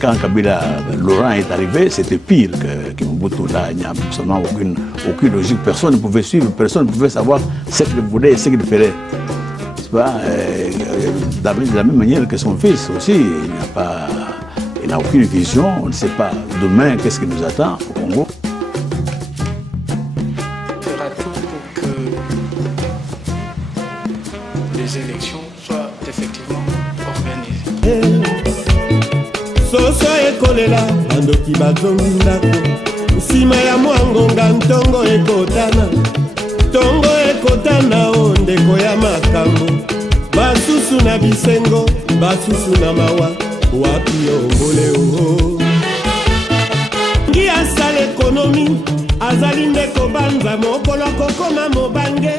quand Kabila, Laurent est arrivé, c'était pire que Mobutu. Là, il n'y a absolument aucune logique. Personne ne pouvait suivre, personne ne pouvait savoir ce qu'il voulait et ce qu'il ferait. De la même manière que son fils aussi, il n'a aucune vision, on ne sait pas demain qu'est-ce qui nous attend au Congo. On fera tout pour que les élections soient effectivement organisées. Soso ekolela bandoki bazongi ndako nsima ya mwangonga ntongo ekotana tongo ekotana o ndeko ya makambo basusu na bisengo basusu na mawa wapi ongole o ngi asala ekonomi azali ndeko banza mokolo kokoma mobange.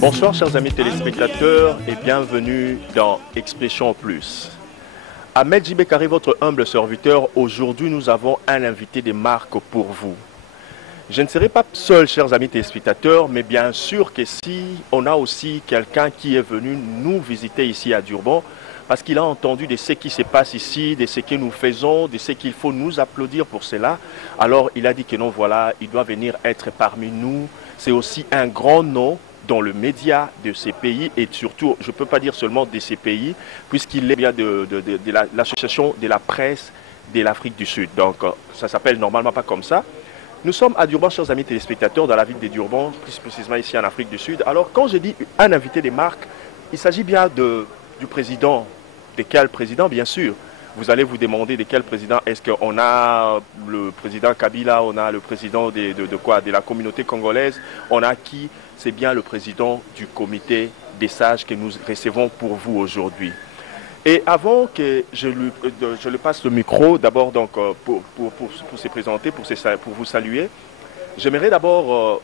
Bonsoir chers amis téléspectateurs et bienvenue dans Expression Plus. Ahmed Jibekari, votre humble serviteur, aujourd'hui nous avons un invité de marque pour vous. Je ne serai pas seul chers amis téléspectateurs, mais bien sûr que si on a aussi quelqu'un qui est venu nous visiter ici à Durban, parce qu'il a entendu de ce qui se passe ici, de ce que nous faisons, de ce qu'il faut nous applaudir pour cela. Alors il a dit que non, voilà, il doit venir être parmi nous. C'est aussi un grand nom dans le média de ces pays et surtout, je ne peux pas dire seulement de ces pays, puisqu'il est bien de l'association de la presse de l'Afrique du Sud. Donc ça s'appelle normalement pas comme ça. Nous sommes à Durban, chers amis téléspectateurs, dans la ville de Durban, plus précisément ici en Afrique du Sud. Alors quand je dis un invité des marques, il s'agit bien du président. De quel président, bien sûr. Vous allez vous demander de quel président. Est-ce qu'on a le président Kabila, on a le président de quoi? De la communauté congolaise. On a qui? C'est bien le président du comité des sages que nous recevons pour vous aujourd'hui. Et avant que je lui passe le micro, d'abord donc pour se présenter, pour vous saluer, j'aimerais d'abord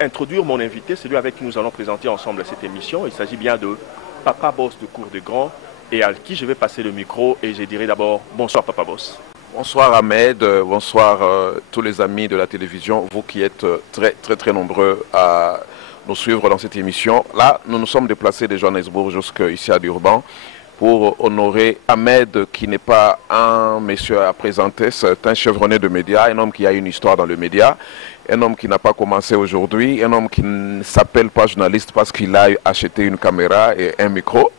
introduire mon invité, celui avec qui nous allons présenter ensemble cette émission. Il s'agit bien de Papa Boss de Cour de Grand, et à qui je vais passer le micro et je dirai d'abord bonsoir Papa Boss. Bonsoir Ahmed, bonsoir tous les amis de la télévision, vous qui êtes très nombreux à nous suivre dans cette émission. Là, nous nous sommes déplacés de Johannesburg jusqu'ici à Durban pour honorer Ahmed, qui n'est pas un monsieur à présenter, c'est un chevronné de médias, un homme qui a une histoire dans le média, un homme qui n'a pas commencé aujourd'hui, un homme qui ne s'appelle pas journaliste parce qu'il a acheté une caméra et un micro.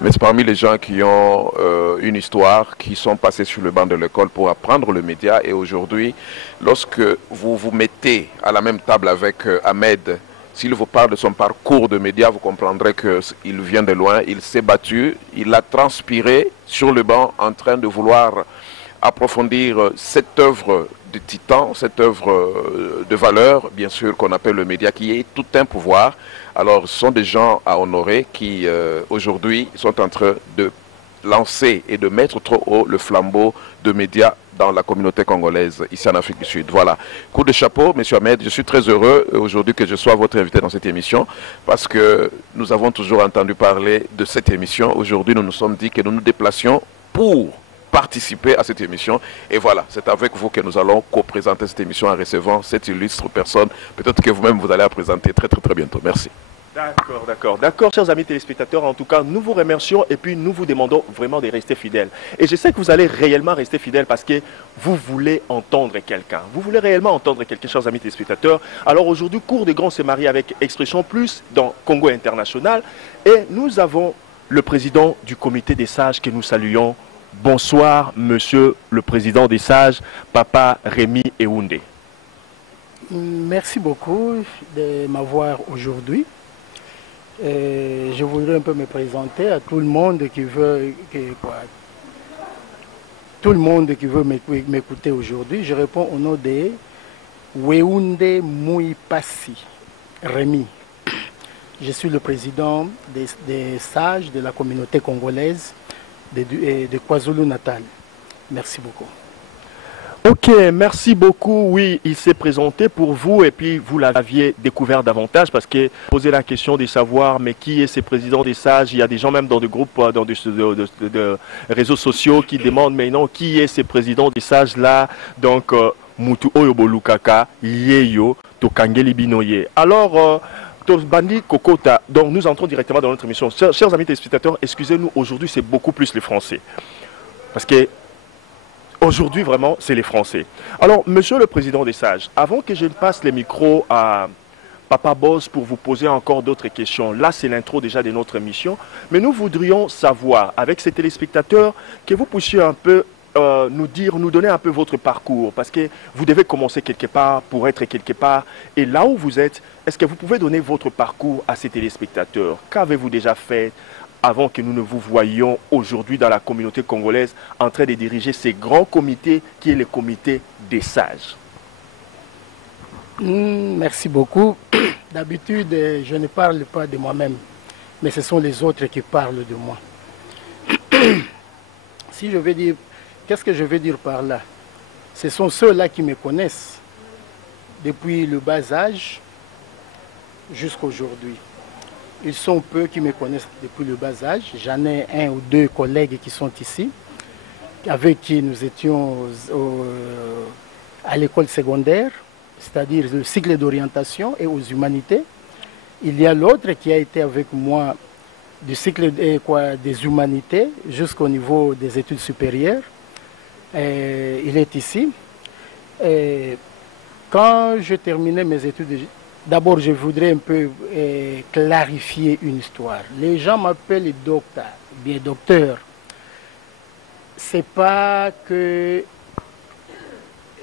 Mais c'est parmi les gens qui ont une histoire, qui sont passés sur le banc de l'école pour apprendre le média. Et aujourd'hui, lorsque vous vous mettez à la même table avec Ahmed, s'il vous parle de son parcours de média, vous comprendrez qu'il vient de loin, il s'est battu, il a transpiré sur le banc en train de vouloir approfondir cette œuvre de titan, cette œuvre de valeur, bien sûr, qu'on appelle le média, qui est tout un pouvoir. Alors, ce sont des gens à honorer qui, aujourd'hui, sont en train de lancer et de mettre trop haut le flambeau de médias dans la communauté congolaise, ici en Afrique du Sud. Voilà. Coup de chapeau, monsieur Ahmed. Je suis très heureux aujourd'hui que je sois votre invité dans cette émission parce que nous avons toujours entendu parler de cette émission. Aujourd'hui, nous nous sommes dit que nous nous déplacions pour participer à cette émission. Et voilà, c'est avec vous que nous allons co-présenter cette émission en recevant cette illustre personne. Peut-être que vous-même, vous allez la présenter très bientôt. Merci. D'accord, chers amis téléspectateurs, en tout cas, nous vous remercions et puis nous vous demandons vraiment de rester fidèles. Et je sais que vous allez réellement rester fidèles parce que vous voulez entendre quelqu'un. Vous voulez réellement entendre quelqu'un, chers amis téléspectateurs. Alors aujourd'hui, Cour de Grand se marie avec Expression Plus dans Congo International et nous avons le président du comité des sages que nous saluons. Bonsoir, monsieur le président des sages, Papa Rémi Ewoundé. Merci beaucoup de m'avoir aujourd'hui. Je voudrais un peu me présenter à tout le monde qui veut, m'écouter aujourd'hui. Je réponds au nom de Weoundé Mouipassi Rémi. Je suis le président des sages de la communauté congolaise de KwaZulu-Natal. Merci beaucoup. Ok, merci beaucoup. Oui, il s'est présenté pour vous et puis vous l'aviez découvert davantage parce que poser la question de savoir mais qui est ce président des sages, il y a des gens même dans des groupes, dans des réseaux sociaux qui demandent mais non, qui est ce président des sages là? Donc, Mutu Oyobo Lukaka, Yeyo, Tokangeli Binoye. Alors, Bandi Kokota, donc nous entrons directement dans notre émission. Chers amis téléspectateurs, excusez-nous, aujourd'hui c'est beaucoup plus les Français. Parce que aujourd'hui vraiment c'est les Français. Alors, monsieur le président des Sages, avant que je ne passe les micros à Papa Boss pour vous poser encore d'autres questions, là c'est l'intro déjà de notre émission, mais nous voudrions savoir avec ces téléspectateurs que vous puissiez un peu nous donner un peu votre parcours, parce que vous devez commencer quelque part pour être quelque part, et là où vous êtes, est-ce que vous pouvez donner votre parcours à ces téléspectateurs? Qu'avez-vous déjà fait avant que nous ne vous voyions aujourd'hui dans la communauté congolaise en train de diriger ces grands comités qui est le comité des sages? Merci beaucoup. D'habitude, je ne parle pas de moi-même, mais ce sont les autres qui parlent de moi. Si je veux dire, qu'est-ce que je veux dire par là? Ce sont ceux-là qui me connaissent depuis le bas âge jusqu'à aujourd'hui. Ils sont peu qui me connaissent depuis le bas âge. J'en ai un ou deux collègues qui sont ici, avec qui nous étions à l'école secondaire, c'est-à-dire le cycle d'orientation et aux humanités. Il y a l'autre qui a été avec moi du cycle des humanités jusqu'au niveau des études supérieures. Il est ici. Quand je terminais mes études, d'abord je voudrais un peu clarifier une histoire. Les gens m'appellent docteur, bien docteur. C'est pas que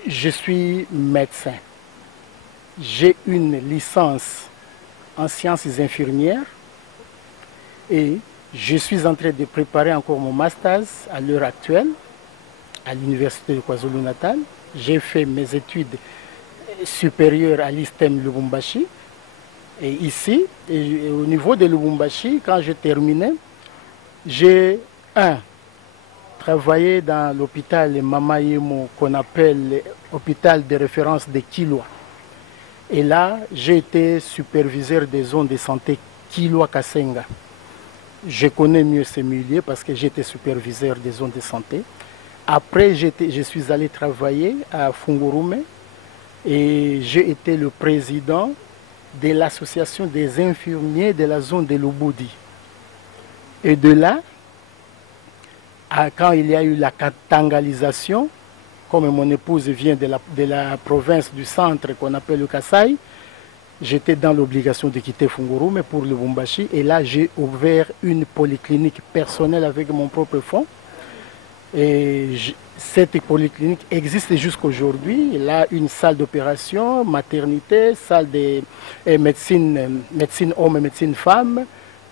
je suis médecin. J'ai une licence en sciences infirmières et je suis en train de préparer encore mon master à l'heure actuelle à l'université de KwaZulu-Natal. J'ai fait mes études supérieures à l'ISTEM Lubumbashi. Et ici, au niveau de Lubumbashi, quand j'ai terminé, j'ai travaillé dans l'hôpital Mama Yemo, qu'on appelle l'hôpital de référence de Kilwa. Et là, j'ai été superviseur des zones de santé Kilwa-Kasenga. Je connais mieux ces milieux parce que j'étais superviseur des zones de santé. Après, je suis allé travailler à Fungurume et j'ai été le président de l'association des infirmiers de la zone de Lubudi. Et de là, quand il y a eu la katangalisation, comme mon épouse vient de la province du centre qu'on appelle le Kasaï, j'étais dans l'obligation de quitter Fungurume pour le Lubumbashi. Et là, j'ai ouvert une polyclinique personnelle avec mon propre fonds. Et cette polyclinique existe jusqu'aujourd'hui. Il a une salle d'opération, maternité, salle de médecine homme et médecine femme,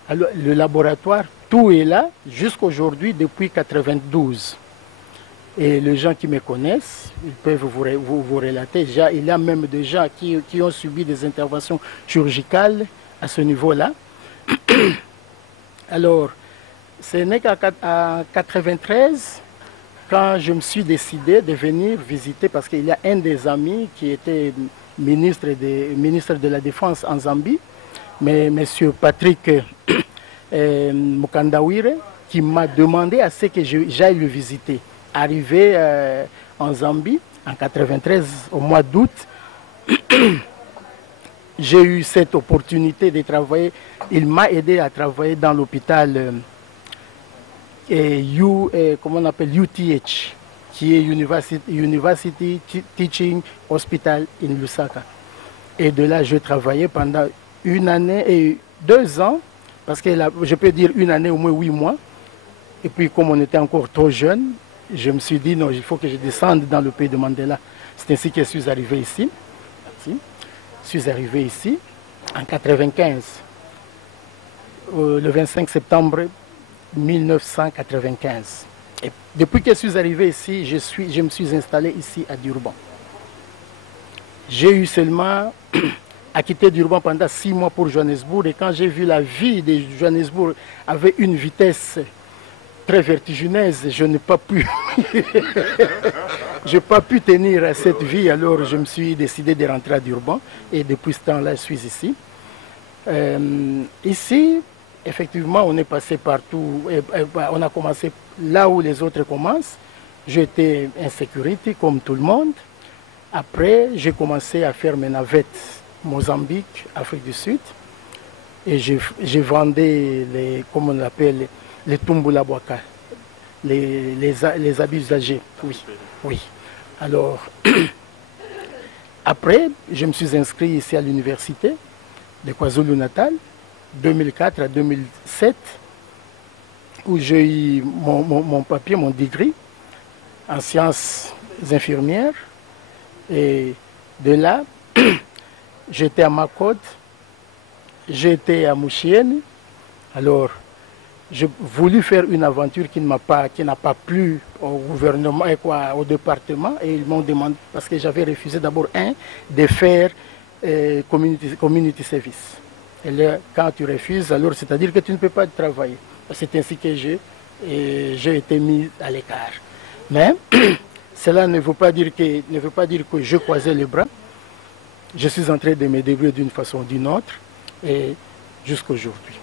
le laboratoire, tout est là jusqu'aujourd'hui depuis 1992. Et les gens qui me connaissent, ils peuvent vous relater. Il y a même des gens qui ont subi des interventions chirurgicales à ce niveau-là. Alors, ce n'est qu'en 1993, quand je me suis décidé de venir visiter, parce qu'il y a un des amis qui était ministre de la Défense en Zambie, mais M. Patrick Mukandawire, qui m'a demandé à ce que j'aille le visiter. Arrivé en Zambie en 1993, au mois d'août, j'ai eu cette opportunité de travailler. Il m'a aidé à travailler dans l'hôpital comment on appelle UTH, qui est University Teaching Hospital in Lusaka. Et de là, je travaillais pendant 1 année et 2 ans, parce que là, je peux dire 1 année, au moins 8 mois. Et puis, comme on était encore trop jeune, je me suis dit, non, il faut que je descende dans le pays de Mandela. C'est ainsi que je suis arrivé ici. Je suis arrivé ici en 1995, le 25 septembre 1995. Et depuis que je suis arrivé ici, je me suis installé ici à Durban. J'ai eu seulement à quitter Durban pendant 6 mois pour Johannesburg. Et quand j'ai vu la vie de Johannesburg avait une vitesse très vertigineuse, je n'ai pas pu tenir à cette vie. Alors je me suis décidé de rentrer à Durban et depuis ce temps-là, je suis ici. Ici, effectivement, on est passé partout. On a commencé là où les autres commencent. J'étais en sécurité comme tout le monde. Après, j'ai commencé à faire mes navettes Mozambique, Afrique du Sud. Et je vendais, comme on l'appelle, les tumbula boaka, les habits usagés. Oui, oui. Alors, après, je me suis inscrit ici à l'université de KwaZulu-Natal, 2004 à 2007, où j'ai eu mon papier, mon degré en sciences infirmières. Et de là, j'étais à Makod, j'étais à Mouchienne. Alors, j'ai voulu faire une aventure qui n'a pas plu au gouvernement et au département. Et ils m'ont demandé, parce que j'avais refusé d'abord de faire community service. Et là, quand tu refuses, alors c'est-à-dire que tu ne peux pas travailler. C'est ainsi que j'ai été mis à l'écart. Mais cela ne veut pas dire que je croisais les bras. Je suis en train de me débrouiller d'une façon ou d'une autre, et jusqu'à aujourd'hui.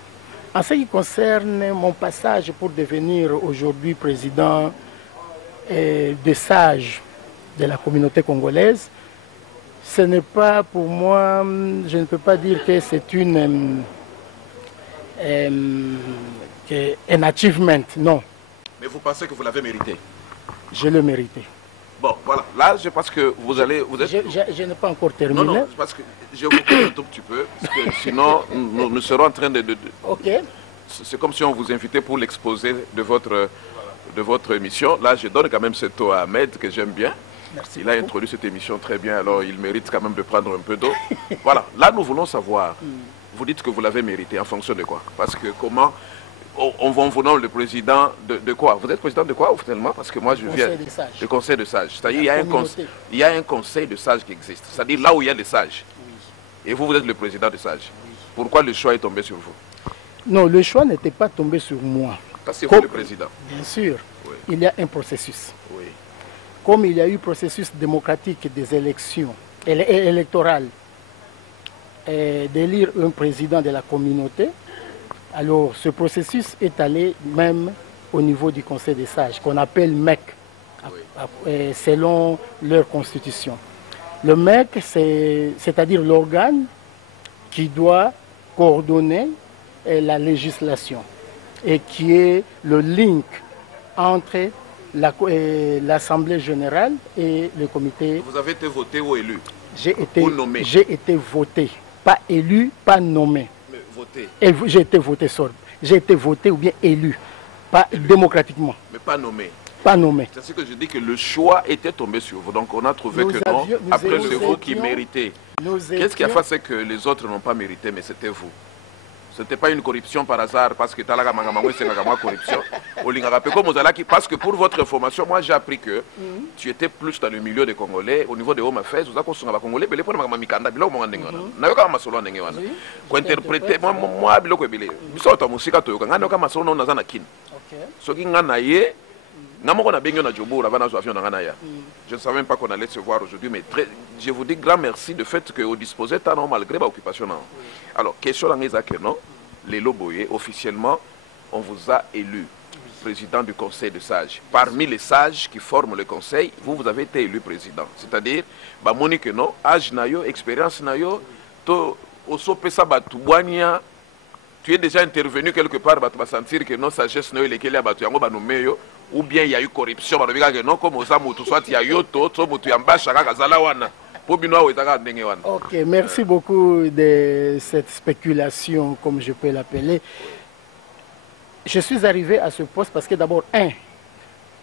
En ce qui concerne mon passage pour devenir aujourd'hui président des sages de la communauté congolaise, ce n'est pas pour moi, je ne peux pas dire que c'est un achievement, non. Mais vous pensez que vous l'avez mérité? Je l'ai mérité. Bon, voilà. Là, je pense que vous êtes... Je n'ai pas encore terminé. Non, non, parce que je vous coupe un tout petit peu, parce que sinon, nous serons en train de... Ok. C'est comme si on vous invitait pour l'exposé de votre émission. Là, je donne quand même ce taux à Ahmed, que j'aime bien. Merci il a introduit cette émission très bien, alors il mérite quand même de prendre un peu d'eau. Voilà, là, nous voulons savoir, vous dites que vous l'avez mérité, en fonction de quoi? Parce que comment... On vous nomme le président de quoi? Vous êtes président de quoi officiellement? Parce que moi je viens du conseil de sages. C'est-à-dire il y a un conseil de sages qui existe. C'est-à-dire là où il y a des sages. Oui. Et vous êtes le président des sages. Oui. Pourquoi le choix est tombé sur vous? Non, le choix n'était pas tombé sur moi. Parce que vous êtes le président. Bien sûr, oui. Il y a un processus. Oui. Comme il y a eu processus démocratique des élections électorales, d'élire un président de la communauté. Alors, ce processus est allé même au niveau du Conseil des sages, qu'on appelle MEC, oui. Selon leur constitution. Le MEC, c'est-à-dire l'organe qui doit coordonner la législation et qui est le link entre l'Assemblée générale et le comité. Vous avez été voté ou élu? J'ai été voté, pas élu, pas nommé. J'ai été voté seul. J'ai été voté ou bien élu, pas démocratiquement. Mais pas nommé. Pas nommé. C'est ce que je dis, que le choix était tombé sur vous. Donc on a trouvé que non. Après c'est vous qui méritez. Qu'est-ce qui a fait, c'est que les autres n'ont pas mérité, mais c'était vous? Ce n'était pas une corruption par hasard, parce que corruption. Parce que pour votre information, moi j'ai appris que tu étais plus dans le milieu des Congolais, au niveau des Home Affairs, vous avez Congolais, mais pour interpréter, moi, je ne savais même pas qu'on allait se voir aujourd'hui, mais je vous dis grand merci de fait que vous disposez tant malgré l'occupation. Alors, question dans les non, les Loboye, officiellement, on vous a élu président du conseil de sages. Parmi les sages qui forment le conseil, vous avez été élu président. C'est-à-dire, Monique, non, âge nayo, expérience nayo, to osopesa batubwania. Tu es déjà intervenu quelque part, tu vas sentir que non, sagesse nayo, lesquels y a batu yango banomeyo. Ou bien il y a eu corruption, non, comme soit il y a eu Ok, merci beaucoup de cette spéculation, comme je peux l'appeler. Je suis arrivé à ce poste parce que d'abord,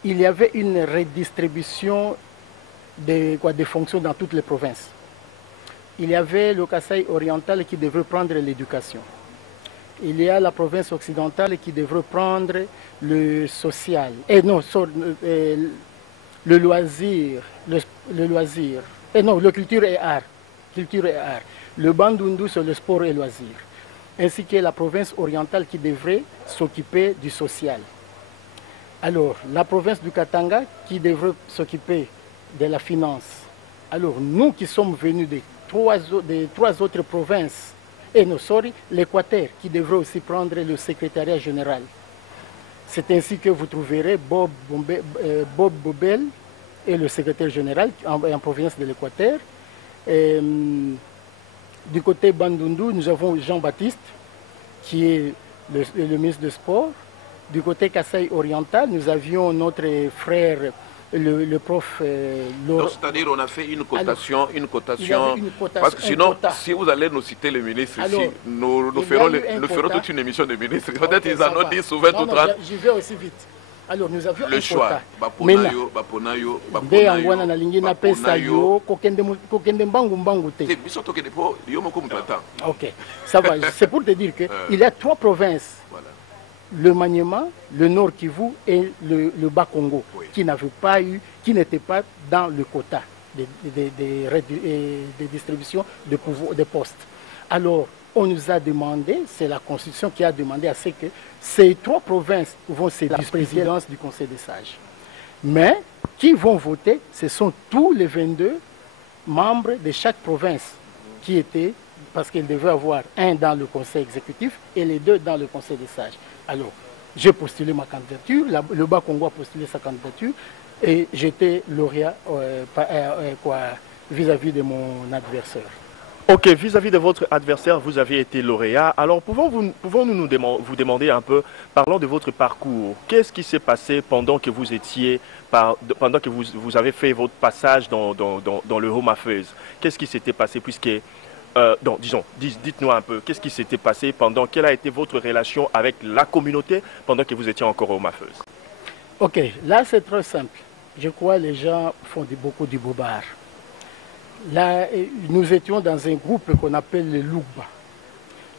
il y avait une redistribution des fonctions dans toutes les provinces. Il y avait le Kasaï oriental qui devrait prendre l'éducation. Il y a la province occidentale qui devrait prendre le social, le loisir, le culture et art. Le Bandundu, c'est le sport et loisir. Ainsi que la province orientale qui devrait s'occuper du social. Alors, la province du Katanga qui devrait s'occuper de la finance. Alors, nous qui sommes venus des trois autres provinces, l'Équateur qui devrait aussi prendre le secrétariat général. C'est ainsi que vous trouverez Bob Bobel et le secrétaire général en province de l'Équateur. Du côté Bandundu, nous avons Jean-Baptiste qui est le ministre des Sports. Du côté Kasaï oriental, nous avions notre frère, le prof Laurent. C'est-à-dire on a fait une cotation, Alors, parce que sinon, si vous allez nous citer les ministres ici, nous ferons toute une émission de ministres. Peut-être ils en ont 10 ou 20 ou 30. J'y vais aussi vite. Alors nous avions le un choix. Baponayo, ok, ça va. C'est pour te dire qu'il y a 3 provinces. Voilà. Le Maniema, le Nord Kivu et le Bas Congo, oui, qui n'étaient pas dans le quota des distributions de postes. Alors, on nous a demandé, c'est la Constitution qui a demandé à ce que ces 3 provinces vont céder la présidence du Conseil des sages. Mais qui vont voter, ce sont tous les 22 membres de chaque province qui étaient, parce qu'il devait avoir un dans le Conseil exécutif et les 2 dans le Conseil des sages. Alors, j'ai postulé ma candidature, le Bas Congo a postulé sa candidature et j'étais lauréat vis-à-vis de mon adversaire. Ok, vis-à-vis de votre adversaire, vous avez été lauréat. Alors, pouvons-nous vous demander un peu, parlons de votre parcours. Qu'est-ce qui s'est passé pendant que vous étiez, pendant que vous avez fait votre passage dans le Home Affairs? Qu'est-ce qui s'était passé puisque, dites-nous un peu, qu'est-ce qui s'était passé pendant, quelle a été votre relation avec la communauté pendant que vous étiez encore au Home Affairs? Ok, là c'est très simple. Je crois que les gens font beaucoup du bobard. Là, nous étions dans un groupe qu'on appelle le Lugba.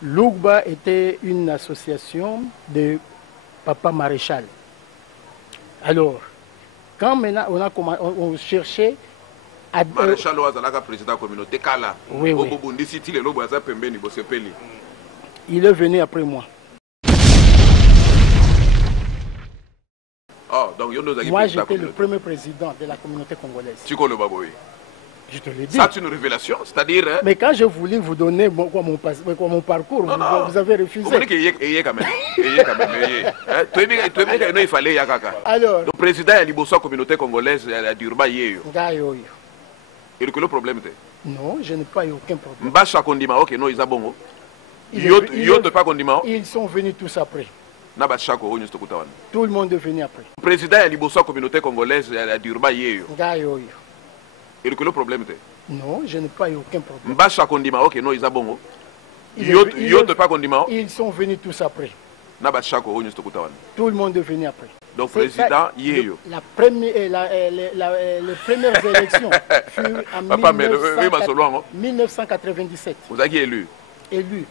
Lugba était une association de Papa Maréchal. Alors, quand maintenant on cherchait à... Maréchal Ouazalaka, président de la communauté, Kala. Oui, oui. Il est venu après moi. Oh, donc, moi, j'étais le premier président de la communauté congolaise. Tu connais le Baboui? Je te l'ai dit. Ça, c'est une révélation, c'est-à-dire... Hein? Mais quand je voulais vous donner mon parcours, vous avez refusé. Vous voulez qu'il y ait quand même. Il fallait alors, le président de la communauté congolaise a dit et que le problème était... Non, je n'ai pas eu aucun problème. Ils sont venus tous après. Tout le monde est venu après. Le président de la communauté congolaise a dit et que le problème était... Non, je n'ai pas eu aucun problème. Ils sont venus tous après. Tout le monde est venu après. Donc, président, les premières élections furent en 1997. Vous avez élu? Élu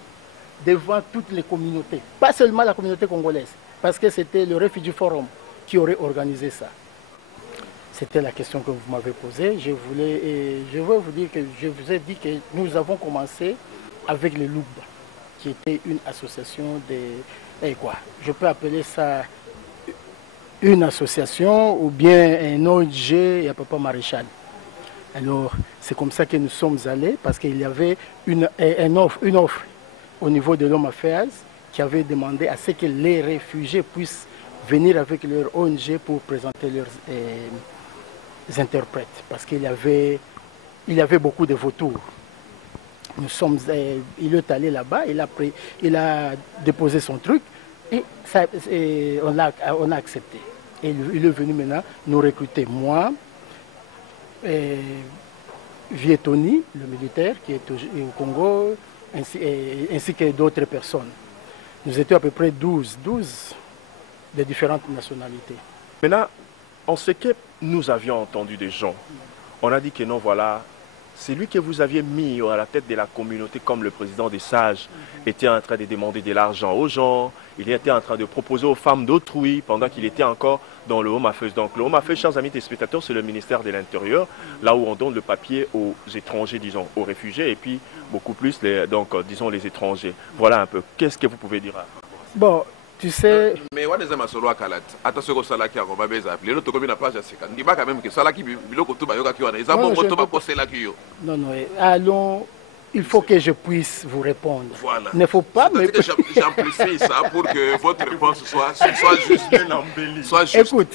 devant toutes les communautés. Pas seulement la communauté congolaise, parce que c'était le Refugee Forum qui aurait organisé ça. C'était la question que vous m'avez posée. Je veux vous dire que je vous ai dit que nous avons commencé avec le Lugba, qui était une association de... quoi, je peux appeler ça une association ou bien un ONG et Papa Maréchal. Alors, c'est comme ça que nous sommes allés, parce qu'il y avait une offre au niveau de l'Home Affairs qui avait demandé à ce que les réfugiés puissent venir avec leur ONG pour présenter leurs interprètes, parce qu'il y avait beaucoup de vautours. Il est allé là-bas, il a déposé son truc et on a accepté. Et il est venu maintenant nous recruter. Moi, Vietoni, le militaire qui est au Congo, ainsi que d'autres personnes. Nous étions à peu près 12 de différentes nationalités. Maintenant, on sait que nous avions entendu des gens. On a dit que non, voilà, c'est lui que vous aviez mis à la tête de la communauté comme le président des sages était en train de demander de l'argent aux gens, il était en train de proposer aux femmes d'autrui pendant qu'il était encore dans le Home Affairs. Donc le Home Affairs, chers amis téléspectateurs, c'est le ministère de l'Intérieur, là où on donne le papier aux étrangers, disons, aux réfugiés, et puis beaucoup plus, disons, les étrangers. Voilà un peu. Qu'est-ce que vous pouvez dire? Bon, tu sais... Mais on est masolo à Kalat. Attention au salaki à Robabé Zapli. L'autre commune à page à Sekan. Dis pas quand même que salaki biloko tout bayoka qui on a. Ils ont bon to poster la qui. Non, allons. Il faut que je puisse vous répondre. Voilà. Il ne faut pas me... J'amplifie ça pour que votre réponse soit juste. Soit juste. Écoute,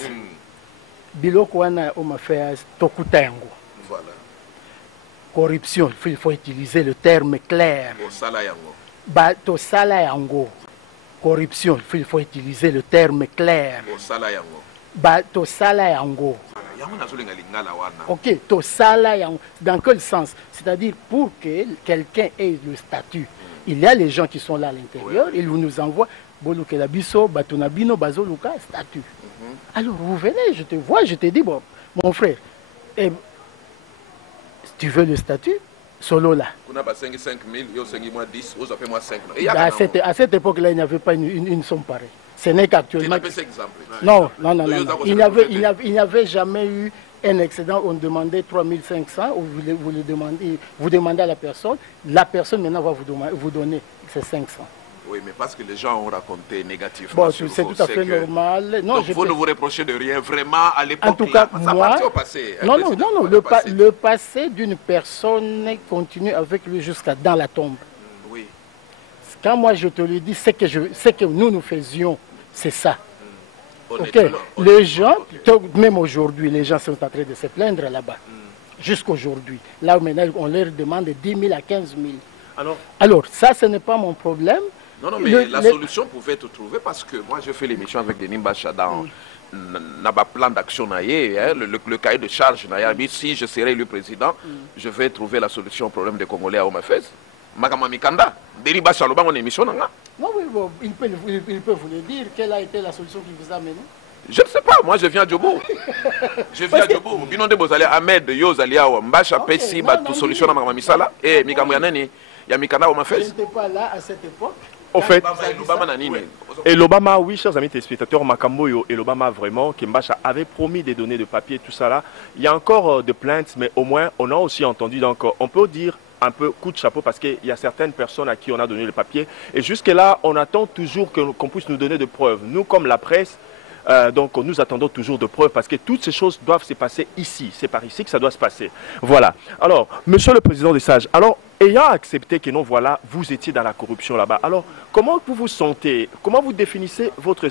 biloko wana Home Affairs tokuta yango. Voilà. Corruption, il faut utiliser le terme clair. Au sala yango. Ba to sala yango. corruption, il faut utiliser le terme clair. Tosala yango. Ok, tosala yango. Dans quel sens? C'est-à-dire pour que quelqu'un ait le statut. Il y a les gens qui sont là à l'intérieur, ils nous envoient statut. Alors vous venez, je te vois, je te dis, bon, mon frère, si tu veux le statut, solo là. À cette époque-là, il n'y avait pas une somme pareille. Ce n'est qu'actuellement. Non. Il n'y avait jamais eu un excédent. On demandait 3500, vous demandez à la personne maintenant va vous donner ces 500. Oui, mais parce que les gens ont raconté négativement. Bon, c'est tout à fait normal. Non, donc vous ne vous reprochez de rien, vraiment, à l'époque. En tout cas, ça partit au passé. Non, le passé d'une personne continue avec lui jusqu'à dans la tombe. Oui. Quand moi je te le dis, c'est que nous faisions, c'est ça. Ok. Les gens, même aujourd'hui, les gens sont en train de se plaindre là-bas. Jusqu'aujourd'hui. Là où maintenant, on leur demande de 10 000 à 15 000. Alors ça, ce n'est pas mon problème. Non, mais la solution pouvait être trouvée parce que moi, je fais l'émission avec Denis Bacha dans un plan d'action, le cahier de charge. Si je serais élu président, je vais trouver la solution au problème des Congolais à Omafez. Magama Mikanda, Denis Bacha, mon émission. Non, oui, bon, il peut vous le dire. Quelle a été la solution qui vous a mené? Je ne sais pas, moi je viens à Djobo. Je viens à Djobo. Binonde Bozali, Ahmed, Yozalia, Mbacha, Pessi, tout solution à Magama Misala. Et Mikamouyanani, Yamikanda Omafez. Je n'étais pas là à cette époque. Au fait, et l'Obama, oui, chers amis téléspectateurs, Makamboyo et l'Obama, vraiment, Kimbacha avait promis des données de papier, tout ça là. Il y a encore de plaintes, mais au moins, on a aussi entendu, donc on peut dire un peu coup de chapeau parce qu'il y a certaines personnes à qui on a donné le papier. Et jusque-là, on attend toujours qu'on puisse nous donner de preuves. Nous, comme la presse, donc nous attendons toujours de preuves parce que toutes ces choses doivent se passer ici. C'est par ici que ça doit se passer. Voilà. Alors, monsieur le président des sages, alors, ayant accepté que non, voilà, vous étiez dans la corruption là-bas, alors comment vous vous sentez? Comment vous définissez votre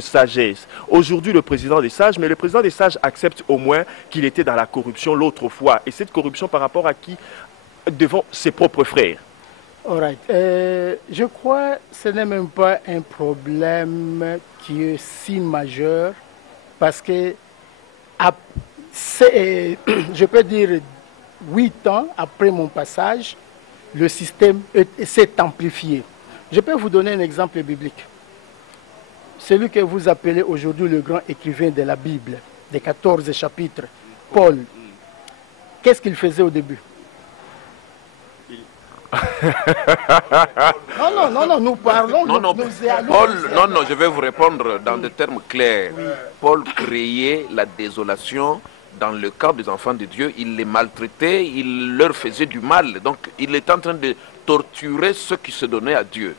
sagesse? Aujourd'hui, le président des sages, mais le président des sages accepte au moins qu'il était dans la corruption l'autre fois. Et cette corruption par rapport à qui? Devant ses propres frères. Alright. Je crois que ce n'est même pas un problème qui est si majeur parce que je peux dire 8 ans après mon passage, le système s'est amplifié. Je peux vous donner un exemple biblique. Celui que vous appelez aujourd'hui le grand écrivain de la Bible, des 14 chapitres, Paul. Qu'est-ce qu'il faisait au début? Non, nous parlons. Paul, je vais vous répondre dans des termes clairs. Oui. Paul créait la désolation dans le camp des enfants de Dieu. Il les maltraitait, il leur faisait du mal. Donc, il était en train de torturer ceux qui se donnaient à Dieu.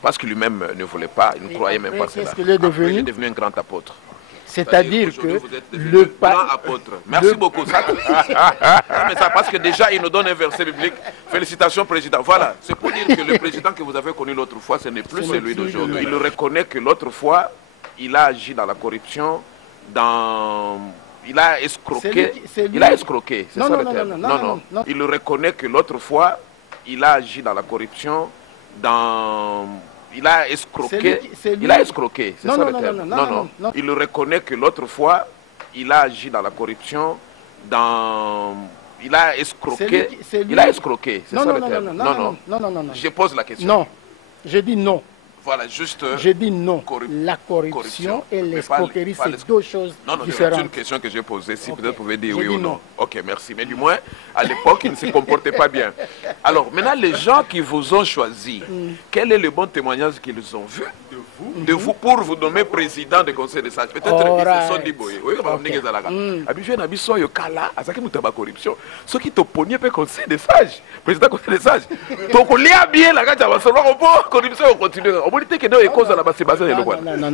Parce que lui-même ne voulait pas, il ne croyait même pas cela. Il est devenu un grand apôtre. C'est-à-dire que le apôtre. Merci beaucoup. Ça, mais ça, parce que déjà, il nous donne un verset biblique. Félicitations, président. Voilà. C'est pour dire que le président que vous avez connu l'autre fois, ce n'est plus celui d'aujourd'hui. Il reconnaît que l'autre fois, il a agi dans la corruption, il a escroqué. Il a escroqué. C'est ça le terme. Non. Il reconnaît que l'autre fois, il a agi dans la corruption, il a escroqué. Il a escroqué, c'est ça le terme. Non. Il reconnaît que l'autre fois, il a agi dans la corruption, il a escroqué. Il a escroqué, c'est ça le terme. Non. Je pose la question. Non, je dis non. Voilà, juste. Je dis non. La corruption et l'escroquerie, c'est deux choses différentes. C'est une question que j'ai posée. Si peut-être vous pouvez dire oui ou non. Ok, merci. Mais du moins, à l'époque, ils ne se comportaient pas bien. Alors, maintenant, les gens qui vous ont choisi, quel est le bon témoignage qu'ils ont vu de vous pour vous nommer président du conseil des sages? Peut-être qu'ils se sont dit, oui, corruption. Ceux qui t'ont pogné pour le conseil des sages, président du conseil des sages, donc on l'a bien, la gâte, on va corruption, on continue. Non,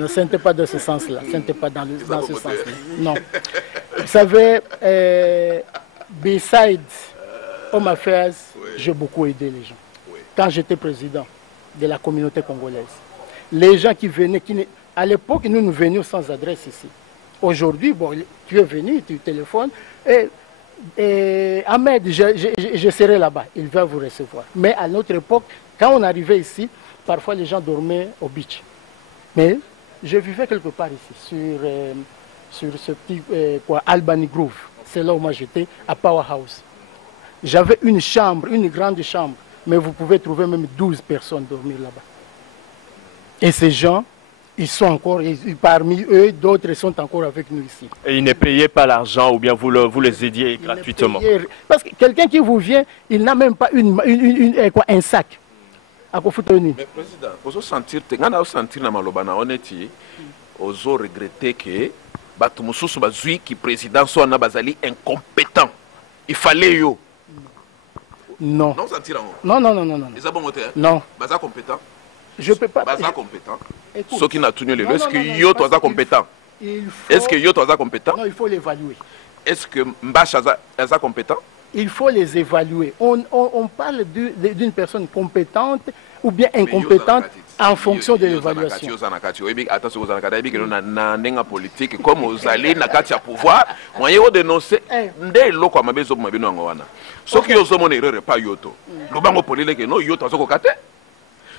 ce n'était pas dans ce sens-là. Ce n'était pas dans ce sens-là. Non. Vous savez, besides Home Affairs, j'ai beaucoup aidé les gens. Quand j'étais président de la communauté congolaise, les gens qui venaient, à l'époque, nous venions sans adresse ici. Aujourd'hui, bon, tu es venu, tu téléphones, et Ahmed, je serai là-bas, il va vous recevoir. Mais à notre époque, quand on arrivait ici, parfois les gens dormaient au beach. Mais je vivais quelque part ici, sur ce petit Albany Grove. C'est là où moi j'étais, à Powerhouse. J'avais une chambre, une grande chambre, mais vous pouvez trouver même 12 personnes dormir là-bas. Et ces gens, ils sont encore, parmi eux, d'autres sont encore avec nous ici. Et ils ne payaient pas l'argent ou bien vous les aidiez gratuitement? Parce que quelqu'un qui vous vient, il n'a même pas un sac. Mais président, vous sentir na malobana honnêtement, vous regretter que batu mususu bazui qui président soit na bazali incompétent. Il fallait yo. Non. Non sentir non. Les abons non. Baza compétent. Je peux pas. Baza compétent. Ceux qui n'a tenu le est-ce que yo toi compétent? Est-ce que yo toi compétent? Non, il faut l'évaluer. Est-ce que Mbacha est compétent? Il faut les évaluer. On parle d'une personne compétente ou bien incompétente en fonction de l'évaluation. Politique comme vous allez na kati ya pouvoir, moyen de dénoncer ndé loko mabezo mabino ngwana. Soki yo zomo erreur pas yoto. Lobango polele ke no yoto azoko kate.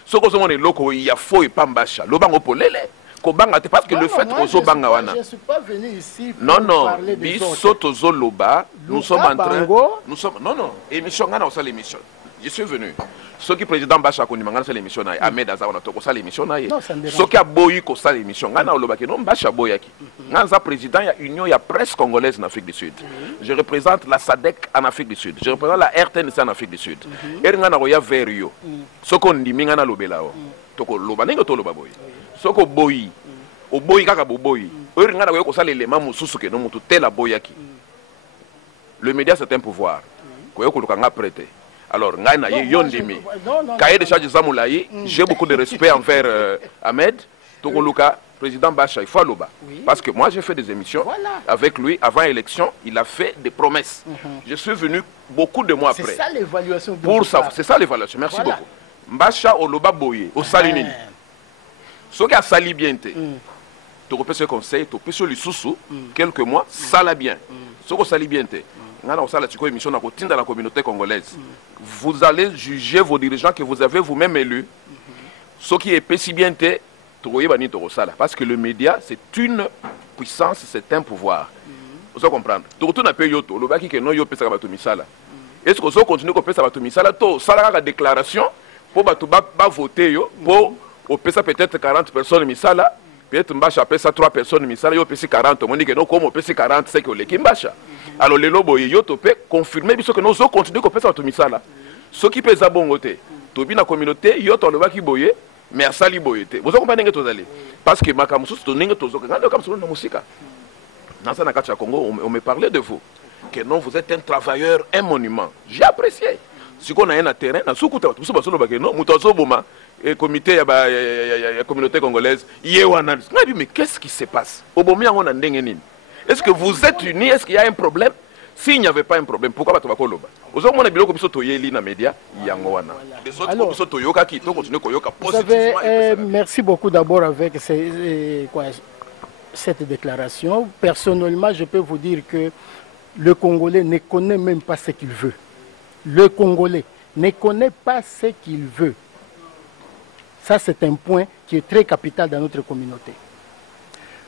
Soko zomo loko ya fo et pambasha. Lobango polele. Parce que le fait que je ne suis pas venu ici pour parler des autres. Nous sommes en train... Non, émission, l'émission. Je suis venu. Ce qui est président Bacha Konimanga, c'est l'émission. Ahmed Azar, c'est l'émission. Ce qui a boyi, c'est l'émission. Bacha Boyaki. Nous président, il y a union, il y a presse congolaise en Afrique du Sud. Je représente la SADC en Afrique du Sud. Je représente la RTNC en Afrique du Sud. Et il y a Verio. Ce qu'on dit, il y a Lobelao. Soko boyi, o boyi kaka boyi. Eux ngana ko sala élément mususu ke no mutu tela boyaki. Le média c'est un pouvoir. Ko yoko lukanga prêter. Alors ngai na ye yondimi. Kaye de charge Zamulayi, j'ai beaucoup de respect envers Ahmed Tokoluka, président Bacha Ifaloba. Parce que moi j'ai fait des émissions avec lui avant l'élection, il a fait des promesses. Je suis venu beaucoup de mois après. C'est ça l'évaluation. Pour ça, c'est ça l'évaluation. Merci beaucoup. Bacha Oloba Boye, au Salinini. Ce qui a sali bien, tu peux ce conseil, tu peux le sous quelques mois, ça l'a bien. Ce qui a sali bien, émission dans la communauté congolaise. Vous allez juger vos dirigeants que vous avez vous-même élus. Ce qui est si bien, parce que le média, c'est une puissance, c'est un pouvoir. Vous comprenez? Donc, tu n'as pas yoto, le baki que non yo pesa bato misala. Est-ce que vous continuez à pesa bato misala? To sala la déclaration pour bato ba voter yo pour au pesa peut-être 40 personnes misala, peut-être Mbacha pesa 3 personnes misala, yo pesa 40, on dit que non comme on pesa 40 c'est que le Kimbacha. Alors les lobo yo to peut confirmer biso que nous continuer à pesa bato misala. Ce qui pesa bongote, to bi na communauté yo to le ba ki boye, mais à sali boyete. Vous comprenez que tozali? Parce que makamusu to ninga tozo ngando comme solo na musika. Dans ça na kacha Congo, on me parlait de vous. Que non, vous êtes un travailleur, un monument. J'ai apprécié. Si on a un terrain, na sukuta tout ça basolo ba que non, mutozo boma et comité ya communauté congolaise, yewana. Mais qu'est-ce qui se passe? Obomia on a ndengeni. Est-ce que vous êtes unis? Est-ce qu'il y a un problème? S'il n'y avait pas un problème, pourquoi pas Tobakoloba? Vous avez mon biloko biso toyeli na média yangowana. Les autres biso toyoka qui to continuer koyoka positivement. Merci beaucoup d'abord avec cette déclaration. Personnellement, je peux vous dire que le Congolais ne connaît même pas ce qu'il veut. Le Congolais ne connaît pas ce qu'il veut. Ça, c'est un point qui est très capital dans notre communauté.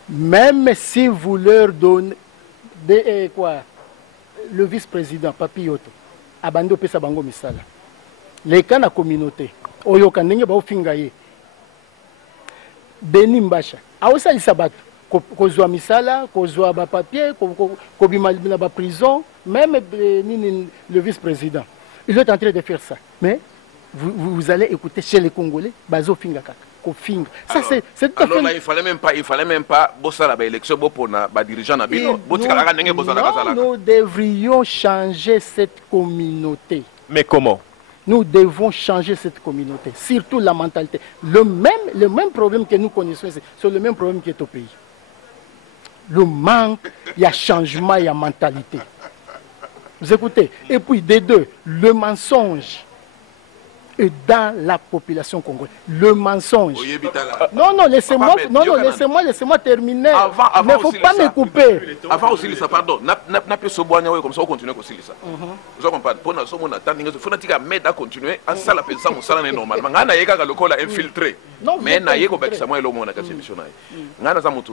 Même si vous leur donnez le vice-président, Papi Yoto, Abando Pesa Bango Misala, les cas de la communauté, Oyoka Nenge Bao Fingaye, Denis Mbacha, Aosa Isabat, Kozwa Misala, Kozwa Ba Papier, Kobima Ba prison, même le vice-président. Ils sont en train de faire ça. Mais vous allez écouter chez les Congolais, Bazo Fingaka. Ça, c'est tout à fait... il fallait même pas bosser la élection pour les dirigeants. Nous devrions changer cette communauté. Mais comment? Nous devons changer cette communauté, surtout la mentalité. Le même problème que nous connaissons, c'est le même problème qui est au pays. Le manque, il y a changement, il y a mentalité. Vous écoutez? Et puis, des deux, le mensonge. dans la population congolaise. Le mensonge. Non, non, laissez-moi terminer. Il ne faut pas me couper. Avant aussi, pardon, n'a pas ce bois, comme ça, on continue aussi ça. Vous comprenez? Pour nous, on attend, il faut que continuer à ça la personne, on s'en est normalement. On a le col infiltré. Mais on a eu que ça moi le monde a cassé missionnaire. On a zamutu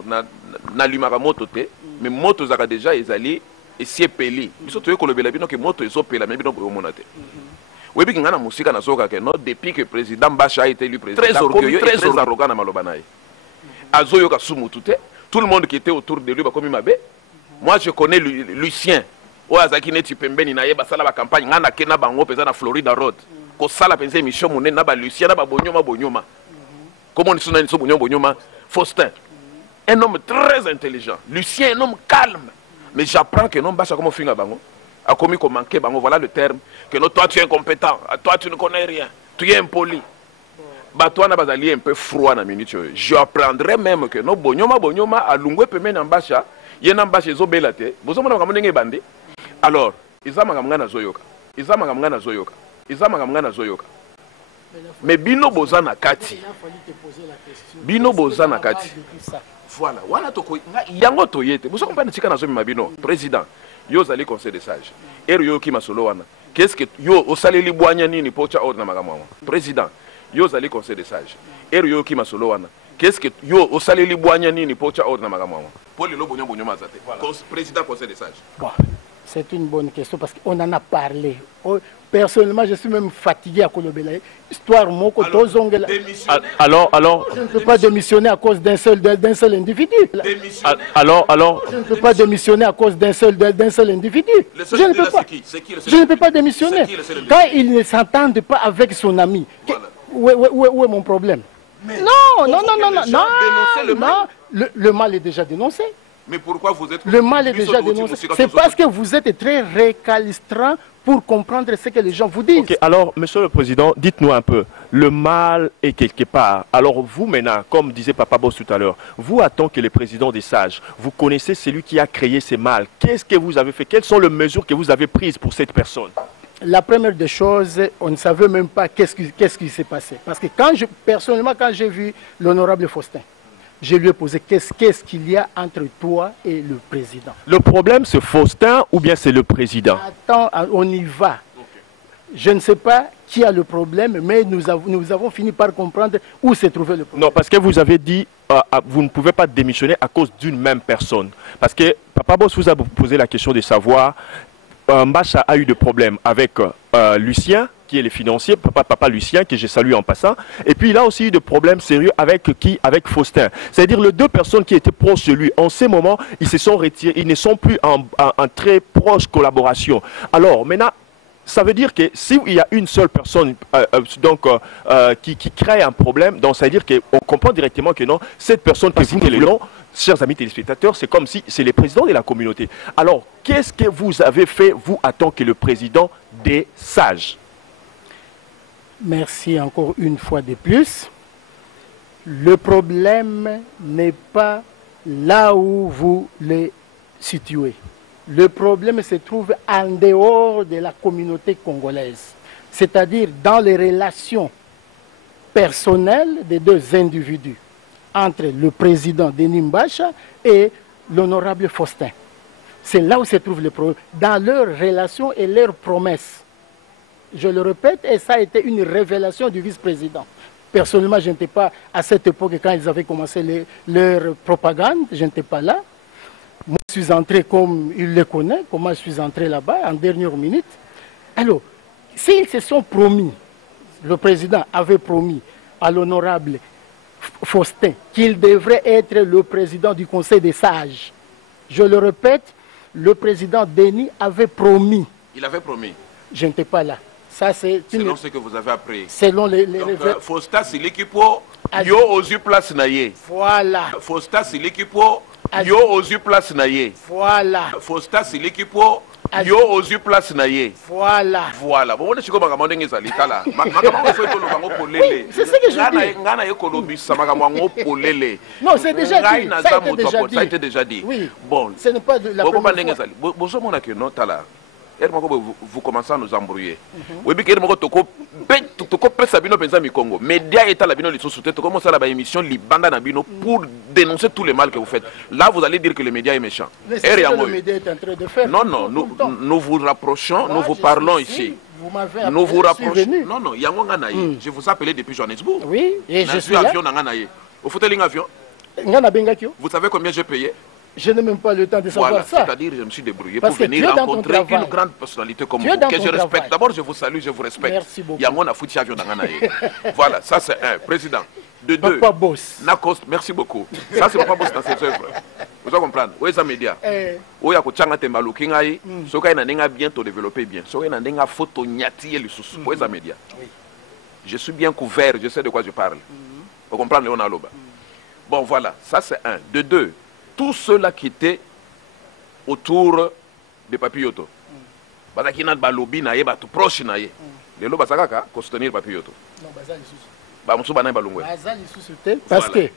na lumara moto te, mais moto zaka déjà ils allaient et si peli. Ils sont tous que le belabino que moto ils sont pela mais bino pour monate. Oui, bien qu'on a musique na soka que non depuis que président Bacha a été élu président. Très orgueilleux, très arrogant na malobanaye. Azoyo ka sumutu te, tout le monde qui était autour de lui ba comme mabe. Moi je connais Lucien. Oazaki neti pembeni na yeba sala ba campagne ngana kena bango peza na Florida Road. Ko sala penser mission monene na ba Lucien na ba bonyoma. Comment on dit ça, Bonyoma? Faustin, un homme très intelligent. Lucien, un homme calme. Mais j'apprends que non, Bacha comment finir bango, a commis qu'on manquait bango. Voilà le terme. Que non, toi tu es incompétent, toi tu ne connais rien, tu es impoli. Bah toi n'a pas allé un peu froid na minute. Je apprendrai même que non, Bonyoma a lungwe peme na Bacha, yena Bacha zo belate. Vous avez entendu bandi. Alors, izama ngamngana zoyoka, izama ngamngana zoyoka, izama ngamngana zoyoka. Mais bino bozana kati. Bino bozana kati. Voilà. Wana toko yango toyete. Vous comprenez tika nazo mabino. Président, yo zali conseil des sages. Ero yo ki masolo wana. Qu'est-ce que yo osaleli bwanya nini pocha ordre na magamwa. Président, yo zali conseil des sages. Ero yo ki masolo wana. Qu'est-ce que yo osaleli bwanya nini pocha ordre na magamwa. Pour le bonyo mazate. Président conseil des sages. Bon, c'est une bonne question parce qu'on en a parlé. Personnellement, je suis même fatigué à Kolobela. Histoire moko tozongela. Alors, je ne peux pas démissionner à cause d'un seul individu. Alors, je ne peux pas démissionner à cause d'un seul individu. Je ne peux pas démissionner. Quand ils ne s'entendent pas avec son ami, où est mon problème? Non. Le mal est déjà dénoncé. Mais pourquoi vous êtes... Le mal est déjà dénoncé. C'est parce que vous êtes très récalcitrant pour comprendre ce que les gens vous disent. Ok, alors, Monsieur le Président, dites-nous un peu. Le mal est quelque part. Alors, vous maintenant, comme disait Papa Boss tout à l'heure, vous, en tant que le président des sages, vous connaissez celui qui a créé ces mal. Qu'est-ce que vous avez fait? Quelles sont les mesures que vous avez prises pour cette personne? La première des choses, on ne savait même pas qu'est-ce qui s'est passé. Parce que personnellement, quand j'ai vu l'honorable Faustin, je lui ai posé qu'est-ce qu'il y a entre toi et le président. Le problème, c'est Faustin ou bien c'est le président? Attends, on y va. Okay. Je ne sais pas qui a le problème, mais nous avons fini par comprendre où s'est trouvé le problème. Non, parce que vous avez dit vous ne pouvez pas démissionner à cause d'une même personne. Parce que Papa Boss vous a posé la question de savoir, Mbacha a eu des problèmes avec Lucien, qui est le financier, papa Lucien, que je salue en passant. Et puis il a aussi eu des problèmes sérieux avec qui? Avec Faustin. C'est-à-dire les deux personnes qui étaient proches de lui, en ces moments, ils se sont retirés, ils ne sont plus en très proche collaboration. Alors maintenant, ça veut dire que s'il y a une seule personne qui crée un problème, donc ça veut dire qu'on comprend directement que non, cette personne que vous le nom, chers amis téléspectateurs, c'est comme si c'est le président de la communauté. Alors, qu'est-ce que vous avez fait, vous, en tant que le président des sages? Merci encore une fois de plus. Le problème n'est pas là où vous le situez. Le problème se trouve en dehors de la communauté congolaise, c'est-à-dire dans les relations personnelles des deux individus, entre le président Denis Mbacha et l'honorable Faustin. C'est là où se trouve le problème, dans leurs relations et leurs promesses. Je le répète, et ça a été une révélation du vice-président. Personnellement, je n'étais pas à cette époque quand ils avaient commencé leur propagande, je n'étais pas là. Moi, je suis entré comme il le connaît, comment je suis entré là-bas en dernière minute. Alors, s'ils se sont promis, le président avait promis à l'honorable Faustin qu'il devrait être le président du Conseil des sages. Je le répète, le président Denis avait promis. Il avait promis. Je n'étais pas là. Ça, c'est selon ce que vous avez appris. Selon les Faustin, c'est l'équipe yo aux yeux place naïe. Voilà. Faustin, c'est l'équipe yo aux yeux place naïe. Voilà. Faustin, c'est l'équipe yo aux yeux place naïe. Voilà. Voilà. Bon, on est sûr que maman n'est pas là. C'est ce que je dis. Non, c'est déjà dit. Ça a été déjà dit. Oui. Bon. Ce n'est pas de la première fois. Vous commencez à nous embrouiller. Oui, mais pesa bino penza mi Congo. Média état la bino les sous-sous-tête. Comment ça la émission libanda na bino pour dénoncer tout le mal que vous faites. Là, vous allez dire que le média est méchant. C'est ce que le média est en train de faire. Non, non, nous vous rapprochons, nous vous parlons ici. Nous vous rapprochons. Non, non, Yangonga Naye. Je vous appelais depuis Johannesburg. Oui, et je suis là. Avion Nanganaye. Vous faites l'avion. Vous savez combien j'ai payé? Je n'ai même pas le temps de savoir voilà, ça. C'est-à-dire je me suis débrouillé pour venir rencontrer une grande personnalité comme vous, que je respecte. D'abord, je vous salue, je vous respecte. Merci beaucoup. Voilà, ça c'est un. Président. De deux. Papa Boss. Merci beaucoup. Ça c'est Papa Boss dans cette œuvre. Vous allez comprendre. Où est ça média? Où est-ce que tu as Kingaï? Ce qu'il a bientôt développé bien. Ce qu'il a photo nyati et le sous. Où est ça média? Je suis bien couvert, je sais de quoi je parle. Vous comprenez, Léona Loba? Bon, voilà, ça c'est un. De deux. Tous ceux-là qui étaient autour de Papioto. Parce qu'il y a des lobbies, des proches. Les lobbies, c'est soutenir Papioto. Non, parce que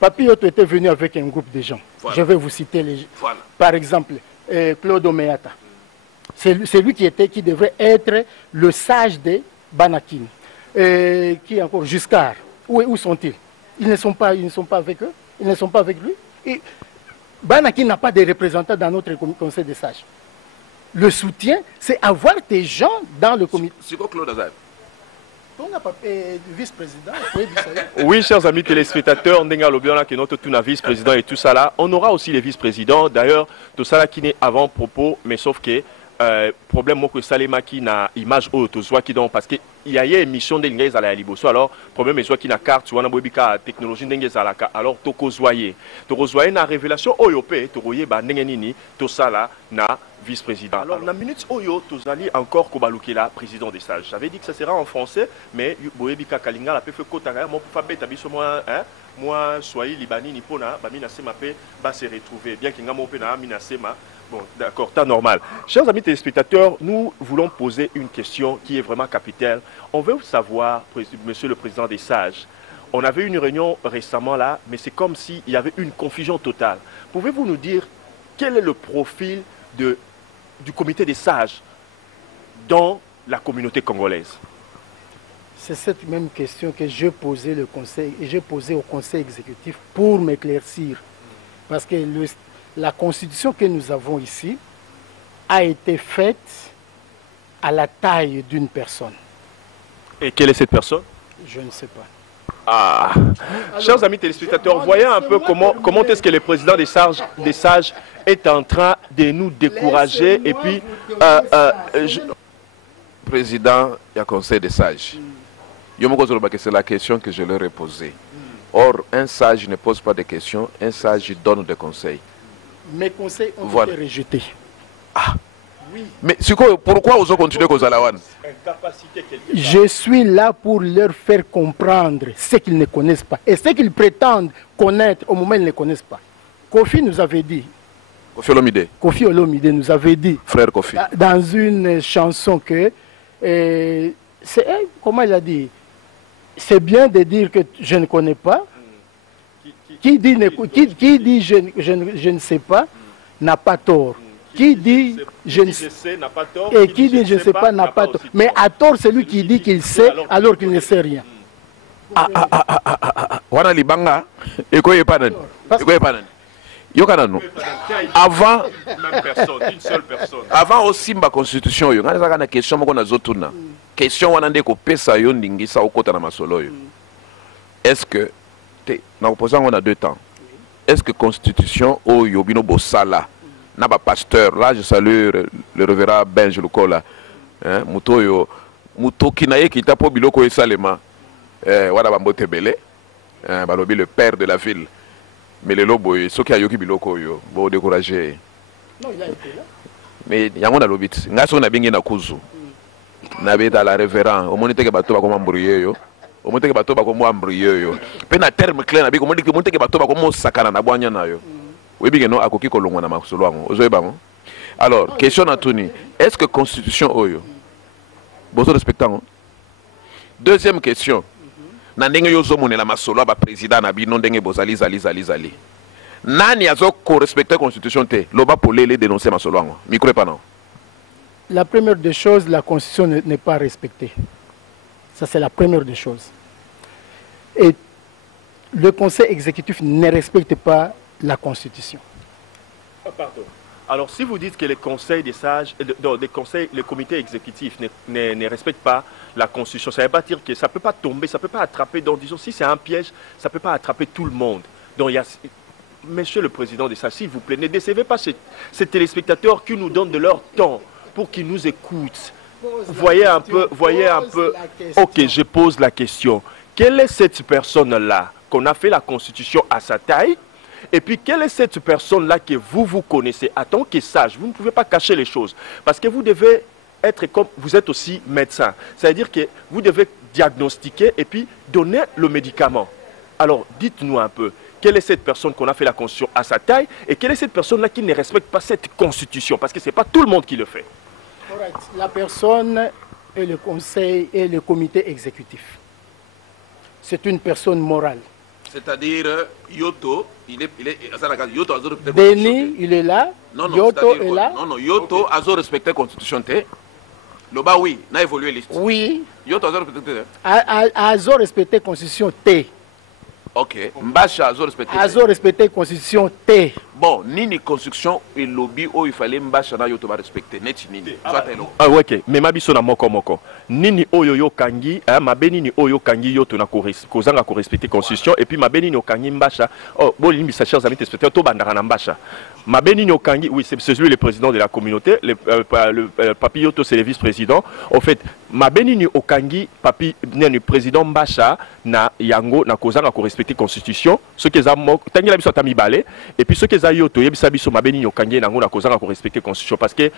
Papioto était venu avec un groupe de gens. Voilà. Je vais vous citer les gens. Voilà. Par exemple, Claude Omeata. C'est lui qui devrait être le sage de Banakin. Qui encore? Giscard. Où sont-ils? Ils ne sont pas avec eux. Ils ne sont pas avec lui. Et Banakin n'a pas de représentants dans notre conseil des sages. Le soutien, c'est avoir des gens dans le comité. C'est quoi Claude Azad? Vice-président. Oui, chers amis téléspectateurs, notre vice-président et tout ça là. On aura aussi les vice-présidents. D'ailleurs, tout ça là qui n'est avant propos, mais sauf que problème que Salema qui n'a image haute soit qui donc parce que il y a une émission de l'ingénieur à la liboso alors problème est soit qui n'a carte soit na bobika technologie d'ingénieur à la alors to kozoyer na révélation oyopé to royer ba nini to sala na vice-président. Alors la minute oyo to zali encore kobalukela président des sages. J'avais dit que ça sera en français mais boyebika kalinga la peut faire kotanga mon pour faire tabiso moi moi soyez libani ni pona ba mina sema pe ba se retrouver bien qu'il ngamo pe na mina sema. Bon, d'accord, temps normal. Chers amis téléspectateurs, nous voulons poser une question qui est vraiment capitale. On veut savoir, monsieur le président des sages, on avait une réunion récemment là, mais c'est comme s'il y avait une confusion totale. Pouvez-vous nous dire quel est le profil du comité des sages dans la communauté congolaise? C'est cette même question que j'ai posée au conseil exécutif pour m'éclaircir. Parce que la constitution que nous avons ici a été faite à la taille d'une personne. Et quelle est cette personne? Je ne sais pas. Ah. Alors, chers amis téléspectateurs, voyez un peu comment est-ce que le président des sages est en train de nous décourager. Et puis, président, il y a conseil des sages. C'est la question que je leur ai posée. Or, un sage ne pose pas de questions, un sage donne des conseils. Mes conseils ont été rejetés. Ah. Oui. Mais pourquoi vous continuez comme ça? Je suis là pour leur faire comprendre ce qu'ils ne connaissent pas. Et ce qu'ils prétendent connaître, au moment où ils ne connaissent pas. Kofi nous avait dit. Kofi Olomide nous avait dit. Frère Kofi. Dans une chanson que. Comment il a dit? C'est bien de dire que je ne connais pas. Qui dit je ne sais pas n'a pas tort. Qui dit je ne sais pas et qui dit je ne sais pas n'a pas tort. Mais à tort, c'est lui qui dit qu'il sait alors qu'il ne sait rien. Wana libanga ekoye panani. Ekoye panani. Yokanano. Avant une seule personne. Avant aussi ma constitution yo. Ngana zaka na question moko na zotuna. Question wana ndeko pesa yo ndingisa okota na masolo yo. Est-ce que on a deux temps. Est-ce que constitution au Yobino Bossala n'a pas pasteur? Là je salue le révérend Benj Lukola. Mutoyo Muto Kinaye qui tapo biloko et salema. Wada Bambote Bele. Balobi le père de la ville. Mais les lobos, ceux qui a yoki biloko yo, bon découragé. Non, il a été là. Mais yango na lobit. Ngaso na bingi na kuzu. Na beta la révérend. Au monite ke bato ba ko mbrouiller yo. Au monte que bateau ba ko mo embrouiller yo. Pe na terme clair na bi ko monte que bateau ba ko mo sakana na bwanya na yo. Oui bi no akoki ko longwa na masolo ango. Ozoye ba mo. Alors, question na tuni. Est-ce que constitution oyo bozo respectant? Deuxième question. Na ndenge yo zo monela masolo ba président na bi non ndenge bozali zali. Nani azo ko respecter constitution te? Loba polele dénoncer masolo ango. Micro pas non. La première des choses, la constitution n'est pas respectée. Ça, c'est la première des choses. Et le conseil exécutif ne respecte pas la Constitution. Pardon. Alors, si vous dites que les conseils des sages, le comité exécutif ne respecte pas la Constitution, ça ne veut pas dire que ça ne peut pas tomber, ça ne peut pas attraper. Donc, disons, si c'est un piège, ça ne peut pas attraper tout le monde. Donc, il y a... Monsieur le Président des sages, s'il vous plaît, ne décevez pas ces téléspectateurs qui nous donnent de leur temps pour qu'ils nous écoutent. Voyez un peu. Ok, je pose la question. Quelle est cette personne-là qu'on a fait la Constitution à sa taille? Et puis, quelle est cette personne-là que vous connaissez? En tant que sage, vous ne pouvez pas cacher les choses. Parce que vous devez être comme... Vous êtes aussi médecin. C'est-à-dire que vous devez diagnostiquer et puis donner le médicament. Alors, dites-nous un peu. Quelle est cette personne qu'on a fait la Constitution à sa taille? Et quelle est cette personne-là qui ne respecte pas cette Constitution? Parce que ce n'est pas tout le monde qui le fait. La personne et le conseil et le comité exécutif. C'est une personne morale. C'est-à-dire, Yoto, Yoto a Béni, il est là. Non, Yoto est là. Non, Yoto a respecté la Constitution. Le bas, oui, n'a évolué l'histoire. Oui. Yoto a respecté. A respecté la Constitution T. Ok. Mbacha a respecté. A respecté la Constitution T. Bon, ni construction et lobby où il fallait Mbacha na Yoto va respecter. Neti nini. Ah ouais, ok. Mais ma biso na moko. Nini oyo kangi, ma benini oyo kangi Yoto na kozanga ko respecter constitution et puis ma benini kangi Mbacha. Oh, bon limbi sa chers amis téléspectateurs to bandara na Mbacha. Ma benini kangi, oui, c'est lui le président de la communauté, le papi Yoto c'est le vice-président. En fait, ma benini kangi papi le président Mbacha na yango na kozanga ko respecter constitution, ce que za mok tangi la biso tami balé et puis ce que Yoto yebisa biso mabeni nyokangi nango na kozanga ko respecter constitution parce que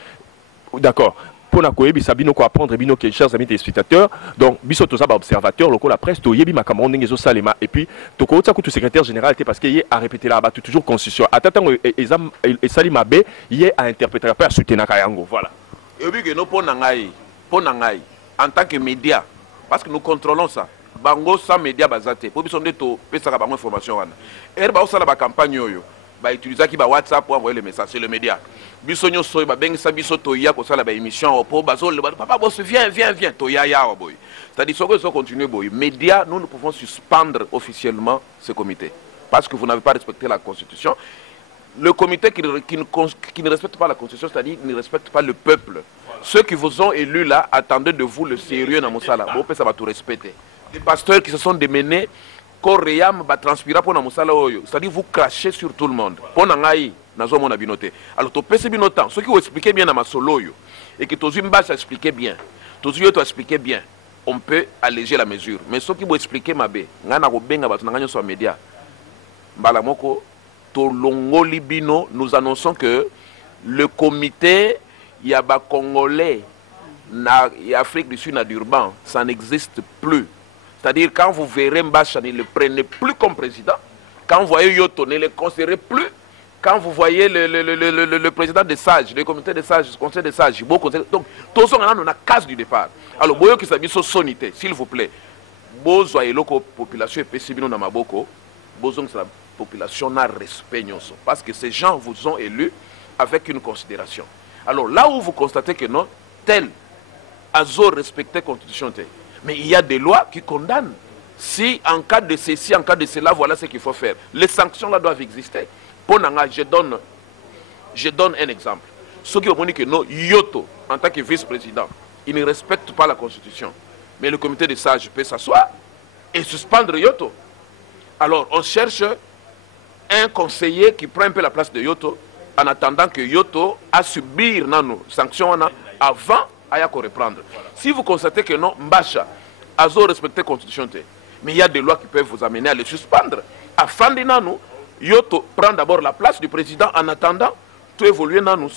d'accord pour na ko yebisa bino ko apprendre bino que chers amis téléspectateurs donc biso toza ba observateur loko la presse to yebi makambo ndenge zo salema et puis to ko tsa ku secrétaire général parce que yé a répéter là ba toujours constitution atatango exam et sali mabe yé a interpréter pas soutenir yango voilà et puis que no pona ngai en tant que média parce que nous contrôlons ça bango sans média bazate pour biso ndeto pesa ka ba information wana ba osala ba campagne yoyo ba utiliser qui ba WhatsApp pour envoyer les messages c'est le média biso nyoso ba bengisa biso toya ko sala ba émission po bazo le papa boss viens toya ya boy c'est-à-dire que ça continue boy média nous pouvons suspendre officiellement ce comité parce que vous n'avez pas respecté la constitution. Le comité qui ne respecte pas la constitution, c'est-à-dire qui ne respecte pas le peuple. Ceux qui vous ont élus là attendaient de vous le sérieux dans Moussala. Bon, ça va tout respecter. Des pasteurs qui se sont démenés Koréam va transpirer pour Moussala Oyo. C'est-à-dire vous crachez sur tout le monde. Pour Nangaï, Nazo Mona Binoté. Alors, tu peux binotant. Ceux qui vous expliquez bien dans ma solo et que tu as expliqué bien, tu as expliqué bien, on peut alléger la mesure. Mais ceux qui vous expliquer ma bé, Ngana Robenga Batunanganyo sur média, Balamoko, Tolongolibino, nous annonçons que le comité Yaba Congolais, Afrique du Sud, Durban, ça n'existe plus. C'est-à-dire, quand vous verrez Mbacha, ne le prenez plus comme président. Quand vous voyez Yoto, ne le considérez plus. Quand vous voyez le président des sages, le comité des sages, le conseil des sages, donc, tous sont dans la case du départ. Alors, boyo qui s'habille sur sonité, s'il vous plaît. Bozo et loko population et pessimino na maboko, bozo que la population n'a respect nyoso. Parce que ces gens vous ont élus avec une considération. Alors, là où vous constatez que non, tel azo respecté la constitution, mais il y a des lois qui condamnent. Si en cas de ceci, en cas de cela, voilà ce qu'il faut faire. Les sanctions là doivent exister. Pour Nanga, je donne un exemple. Ceux qui ont dit que non, Yoto, en tant que vice-président, il ne respecte pas la constitution. Mais le comité des sages peut s'asseoir et suspendre Yoto. Alors, on cherche un conseiller qui prend un peu la place de Yoto en attendant que Yoto a subir nos sanctions avant à reprendre. Si vous constatez que non, Mbacha a respecté la constitution, mais il y a des lois qui peuvent vous amener à le suspendre. Afin de nous, Yoto prend d'abord la place du président en attendant tout évoluer dans nous.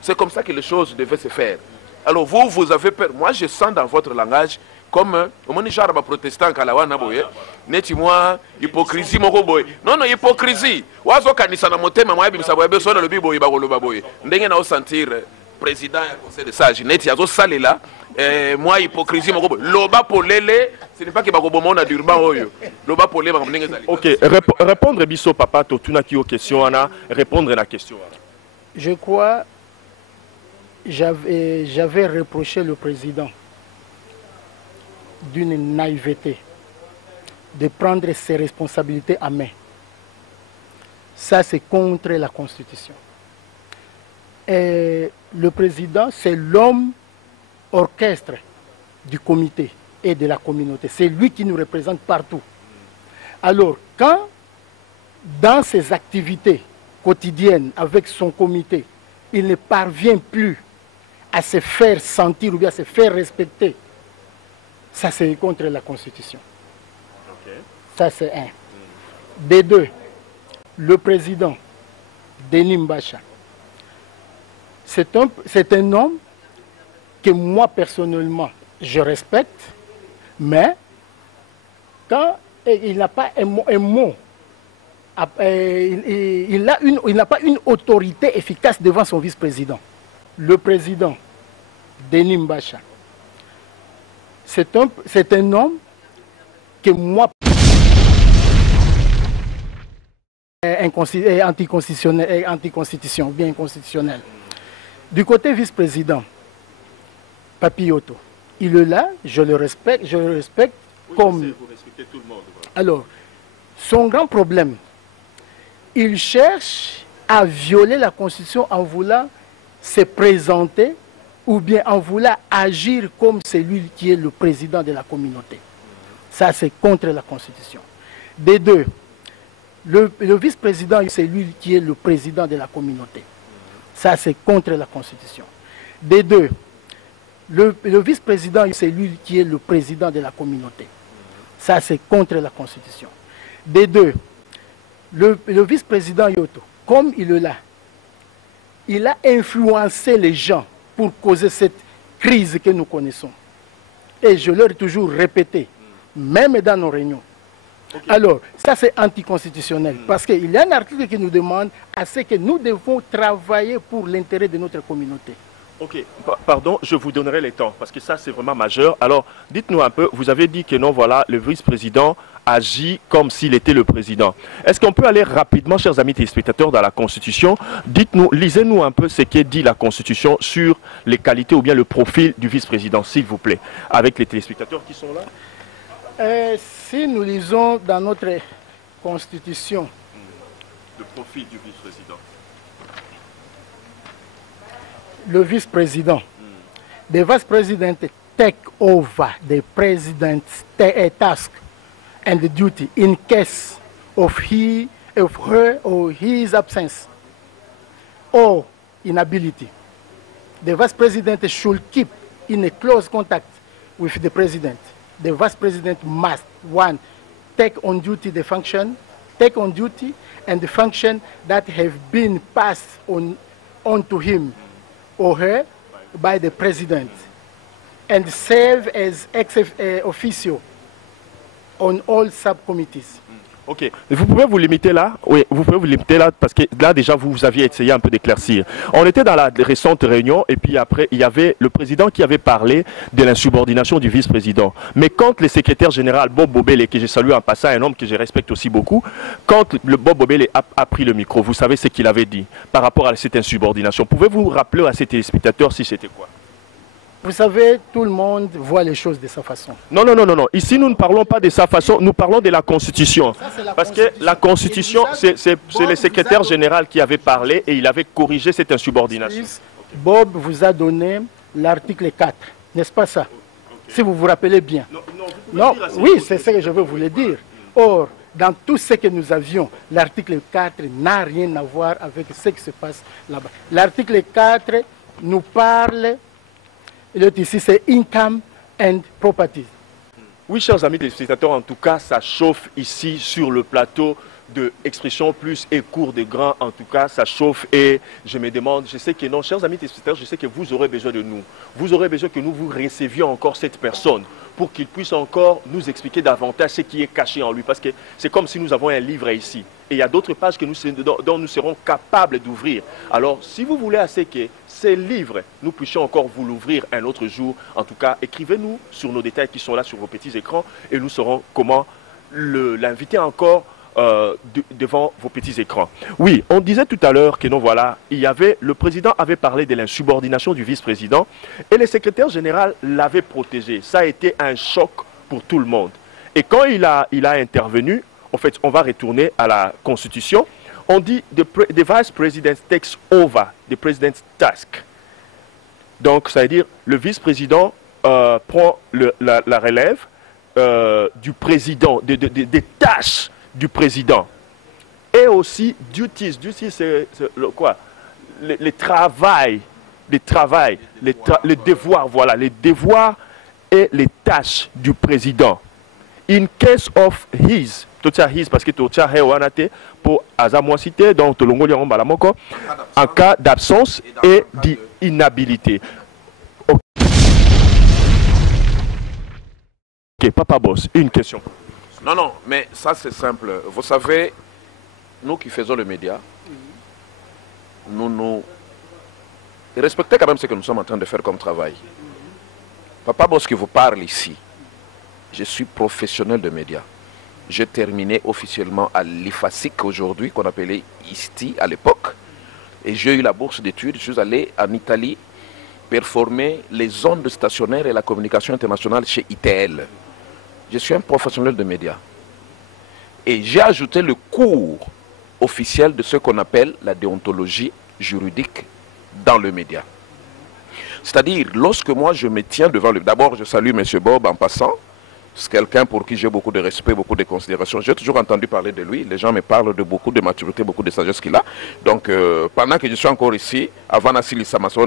C'est comme ça que les choses devaient se faire. Alors vous avez peur. Moi, je sens dans votre langage comme au protestant kalawana boye neti moi hypocrisie moko boye non hypocrisie wazo kanisa na motema mwa bimisa boye beso na lobi boye ba koloba boye ndenge na sentir président du conseil de sage neti azo salela moi hypocrisie moko boye loba polele ce n'est pas que ba kobomo na Durban oyo loba polele ba ndenge zali. OK, répondre biso papa to tuna ki o question ana répondre la question. Je crois j'avais reproché le président d'une naïveté, de prendre ses responsabilités à main. Ça, c'est contre la Constitution. Et le président, c'est l'homme orchestre du comité et de la communauté. C'est lui qui nous représente partout. Alors, quand, dans ses activités quotidiennes avec son comité, il ne parvient plus à se faire sentir ou bien à se faire respecter, ça c'est contre la Constitution. Okay. Ça c'est un. Des deux, le président Denis Mbacha, c'est un homme que moi personnellement je respecte, mais quand il n'a pas un mot, il n'a pas une autorité efficace devant son vice-président. Le président Denis Mbacha, c'est un homme que moi est anticonstitutionnel, bien inconstitutionnel. Du côté vice-président, Papioto, il est là, je le respecte oui, comme... Vous respectez tout le monde. Voilà. Alors, son grand problème, il cherche à violer la Constitution en voulant se présenter ou bien en voulant agir comme celui qui est le président de la communauté. Ça, c'est contre la Constitution. Des deux, le vice-président, c'est lui qui est le président de la communauté. Ça, c'est contre la Constitution. Des deux, le vice-président, c'est lui qui est le président de la communauté. Ça, c'est contre la Constitution. Des deux, le vice-président Yoto, comme il est là, il a influencé les gens pour causer cette crise que nous connaissons. Et je leur ai toujours répété, même dans nos réunions. Okay. Alors, ça c'est anticonstitutionnel, parce qu'il y a un article qui nous demande à ce que nous devons travailler pour l'intérêt de notre communauté. Ok, pardon, je vous donnerai les temps, parce que ça c'est vraiment majeur. Alors, dites-nous un peu, vous avez dit que non, voilà, le vice-président agit comme s'il était le président. Est-ce qu'on peut aller rapidement, chers amis téléspectateurs, dans la Constitution? Dites-nous, lisez-nous un peu ce qu'est dit la Constitution sur les qualités ou bien le profil du vice-président, s'il vous plaît, avec les téléspectateurs qui sont là. Si nous lisons dans notre Constitution... Le profil du vice-président. Le vice-président. The vice president take over the president's task and duty in case of her or his absence or inability. The vice president should keep in a close contact with the president. The vice president must, one, take on duty and the function that have been passed on to him or her by the president, and serve as ex officio on all subcommittees. Ok, vous pouvez vous limiter là? Oui, vous pouvez vous limiter là parce que là déjà vous aviez essayé un peu d'éclaircir. On était dans la récente réunion et puis après il y avait le président qui avait parlé de l'insubordination du vice-président. Mais quand le secrétaire général Bob Bobele, que je salue en passant, un homme que je respecte aussi beaucoup, quand le Bob Bobele a pris le micro, vous savez ce qu'il avait dit par rapport à cette insubordination. Pouvez-vous rappeler à ces téléspectateurs si c'était quoi? Vous savez, tout le monde voit les choses de sa façon. Non, non, non, non, non. Ici, nous ne parlons pas de sa façon, nous parlons de la Constitution. Parce que la Constitution, c'est le secrétaire général qui avait parlé et il avait corrigé cette insubordination. Bob vous a donné l'article 4, n'est-ce pas ça? Si vous vous rappelez bien. Non, oui, c'est ce que je veux vous le dire. Or, dans tout ce que nous avions, l'article 4 n'a rien à voir avec ce qui se passe là-bas. L'article 4 nous parle... L'autre ici, c'est income and property. Oui, chers amis téléspectateurs, en tout cas, ça chauffe ici sur le plateau de Expression Plus et Cours des Grands. En tout cas, ça chauffe et je me demande, je sais que non, chers amis téléspectateurs, je sais que vous aurez besoin de nous. Vous aurez besoin que nous vous recevions encore cette personne pour qu'il puisse encore nous expliquer davantage ce qui est caché en lui. Parce que c'est comme si nous avons un livre ici. Et il y a d'autres pages que dont nous serons capables d'ouvrir. Alors, si vous voulez à ce que ces livres, nous puissions encore vous l'ouvrir un autre jour, en tout cas, écrivez-nous sur nos détails qui sont là sur vos petits écrans et nous saurons comment l'inviter encore devant vos petits écrans. Oui, on disait tout à l'heure que non, voilà, le président avait parlé de l'insubordination du vice-président et le secrétaire général l'avait protégé. Ça a été un choc pour tout le monde. Et quand il a intervenu, en fait, on va retourner à la Constitution. On dit the vice president takes over the president's task. Donc, ça veut dire le vice-président prend la relève du président, des tâches du président. Et aussi duties. Duties, c'est quoi? Les devoirs, voilà, les devoirs et les tâches du président. In case of his, tout ça his parce que tout ça est wanate pour azamouacité donc tout le monde en balamoko en cas d'absence et d'inhabilité. Ok, Papa Boss, une question. Non, non, mais ça c'est simple. Vous savez, nous qui faisons le média, nous respectez quand même ce que nous sommes en train de faire comme travail. Papa Boss qui vous parle ici, je suis professionnel de médias. J'ai terminé officiellement à l'IFASIC aujourd'hui, qu'on appelait ISTI à l'époque. Et j'ai eu la bourse d'études. Je suis allé en Italie performer les ondes stationnaires et la communication internationale chez ITL. Je suis un professionnel de médias. Et j'ai ajouté le cours officiel de ce qu'on appelle la déontologie juridique dans le média. C'est-à-dire, lorsque moi je me tiens devant le... D'abord, je salue M. Bob en passant. C'est quelqu'un pour qui j'ai beaucoup de respect, beaucoup de considération. J'ai toujours entendu parler de lui. Les gens me parlent de beaucoup de maturité, beaucoup de sagesse qu'il a. Donc, pendant que je suis encore ici, avant Nassili Samasso,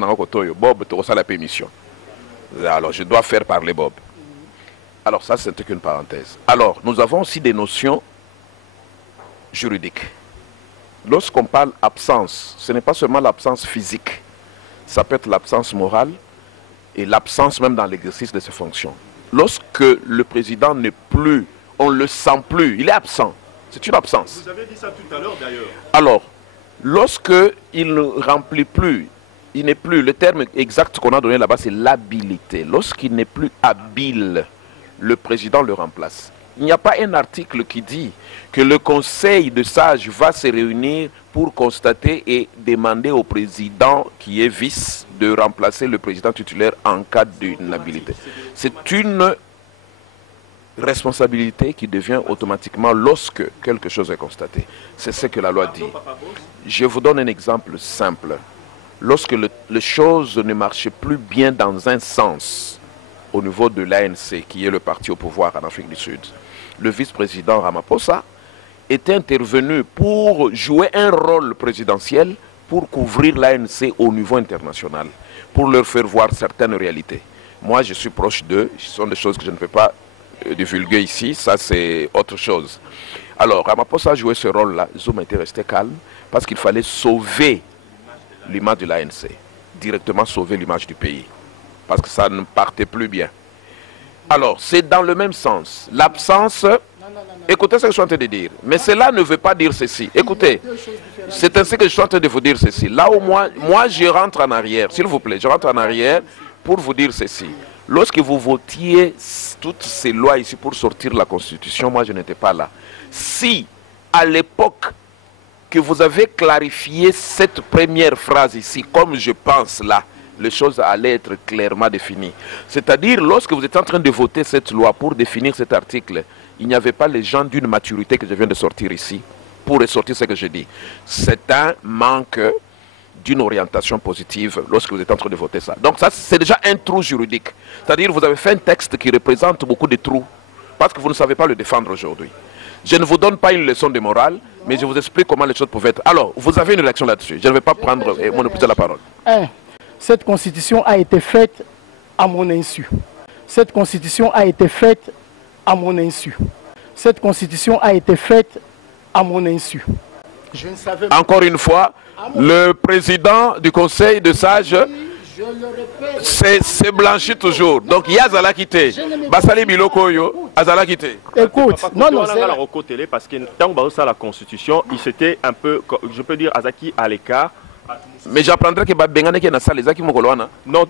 Bob, tu reçois la permission. Alors, je dois faire parler Bob. Alors, ça, c'était qu'une parenthèse. Alors, nous avons aussi des notions juridiques. Lorsqu'on parle absence, ce n'est pas seulement l'absence physique. Ça peut être l'absence morale et l'absence même dans l'exercice de ses fonctions. Lorsque le président n'est plus, on ne le sent plus, il est absent. C'est une absence. Vous avez dit ça tout à l'heure d'ailleurs. Alors, lorsque il ne remplit plus, il n'est plus, le terme exact qu'on a donné là-bas, c'est l'habilité. Lorsqu'il n'est plus habile, le président le remplace. Il n'y a pas un article qui dit que le conseil de sages va se réunir pour constater et demander au président qui est vice de remplacer le président titulaire en cas d'inhabilité. C'est une responsabilité qui devient automatiquement lorsque quelque chose est constaté. C'est ce que la loi dit. Je vous donne un exemple simple. Lorsque les choses ne marchaient plus bien dans un sens au niveau de l'ANC, qui est le parti au pouvoir en Afrique du Sud, le vice-président Ramaphosa était intervenu pour jouer un rôle présidentiel pour couvrir l'ANC au niveau international, pour leur faire voir certaines réalités. Moi, je suis proche d'eux, ce sont des choses que je ne peux pas divulguer ici, ça c'est autre chose. Alors, Ramaphosa a joué ce rôle-là, Zoum était resté calme, parce qu'il fallait sauver l'image de l'ANC, directement sauver l'image du pays, parce que ça ne partait plus bien. Alors, c'est dans le même sens. L'absence... Écoutez ce que je suis en train de dire. Mais cela ne veut pas dire ceci. Écoutez, c'est ainsi que je suis en train de vous dire ceci. Là où moi je rentre en arrière, s'il vous plaît, je rentre en arrière pour vous dire ceci. Lorsque vous votiez toutes ces lois ici pour sortir la Constitution, moi je n'étais pas là. Si, à l'époque que vous avez clarifié cette première phrase ici, comme je pense là, les choses allaient être clairement définies. C'est-à-dire, lorsque vous êtes en train de voter cette loi pour définir cet article, il n'y avait pas les gens d'une maturité que je viens de sortir ici pour ressortir ce que je dis. C'est un manque d'une orientation positive lorsque vous êtes en train de voter ça. Donc ça, c'est déjà un trou juridique. C'est-à-dire, vous avez fait un texte qui représente beaucoup de trous parce que vous ne savez pas le défendre aujourd'hui. Je ne vous donne pas une leçon de morale, mais je vous explique comment les choses pouvaient être. Alors, vous avez une réaction là-dessus. Je ne vais pas prendre monopoliser la parole. Cette constitution a été faite à mon insu. Cette constitution a été faite à mon insu. Cette constitution a été faite à mon insu. Je ne savais pas. Encore une fois, le président du conseil de sages c'est blanchi toujours. Donc, il y a Azala quitté. Basali Bilokoyo, Azala quitté. Écoute, non, c'est parce que tant que la constitution, il s'était un peu, je peux dire, Azaki à l'écart. Mais j'apprendrai que Bengane qui est dans la salle, les Azaki Mokolwana. Non,